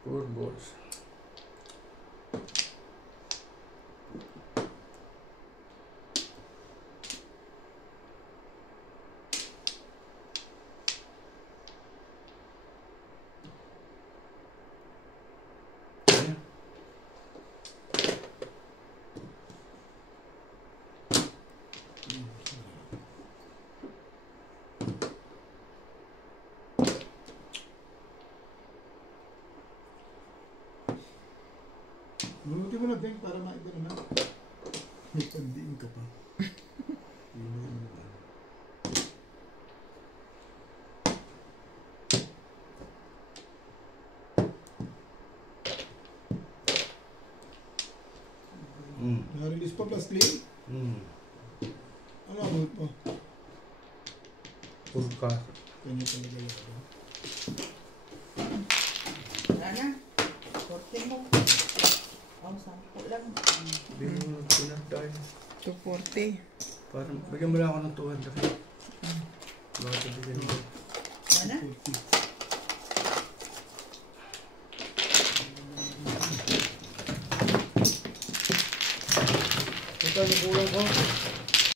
Good boys. Bunutin mo na, Beng, para maida naman. May pandiin ka pa. Yun mo yun. Na-release pa plus clean? Ano abot pa? Purka. Kanya talaga yan. Wala na. Korte mo. Ang 10 lang. Sabihin mo na pinagdaan. 240. Parang, bigyan mo lang ako ng 200. Bakit bigyan mo? Wala na. 40. Ito, kulang ko.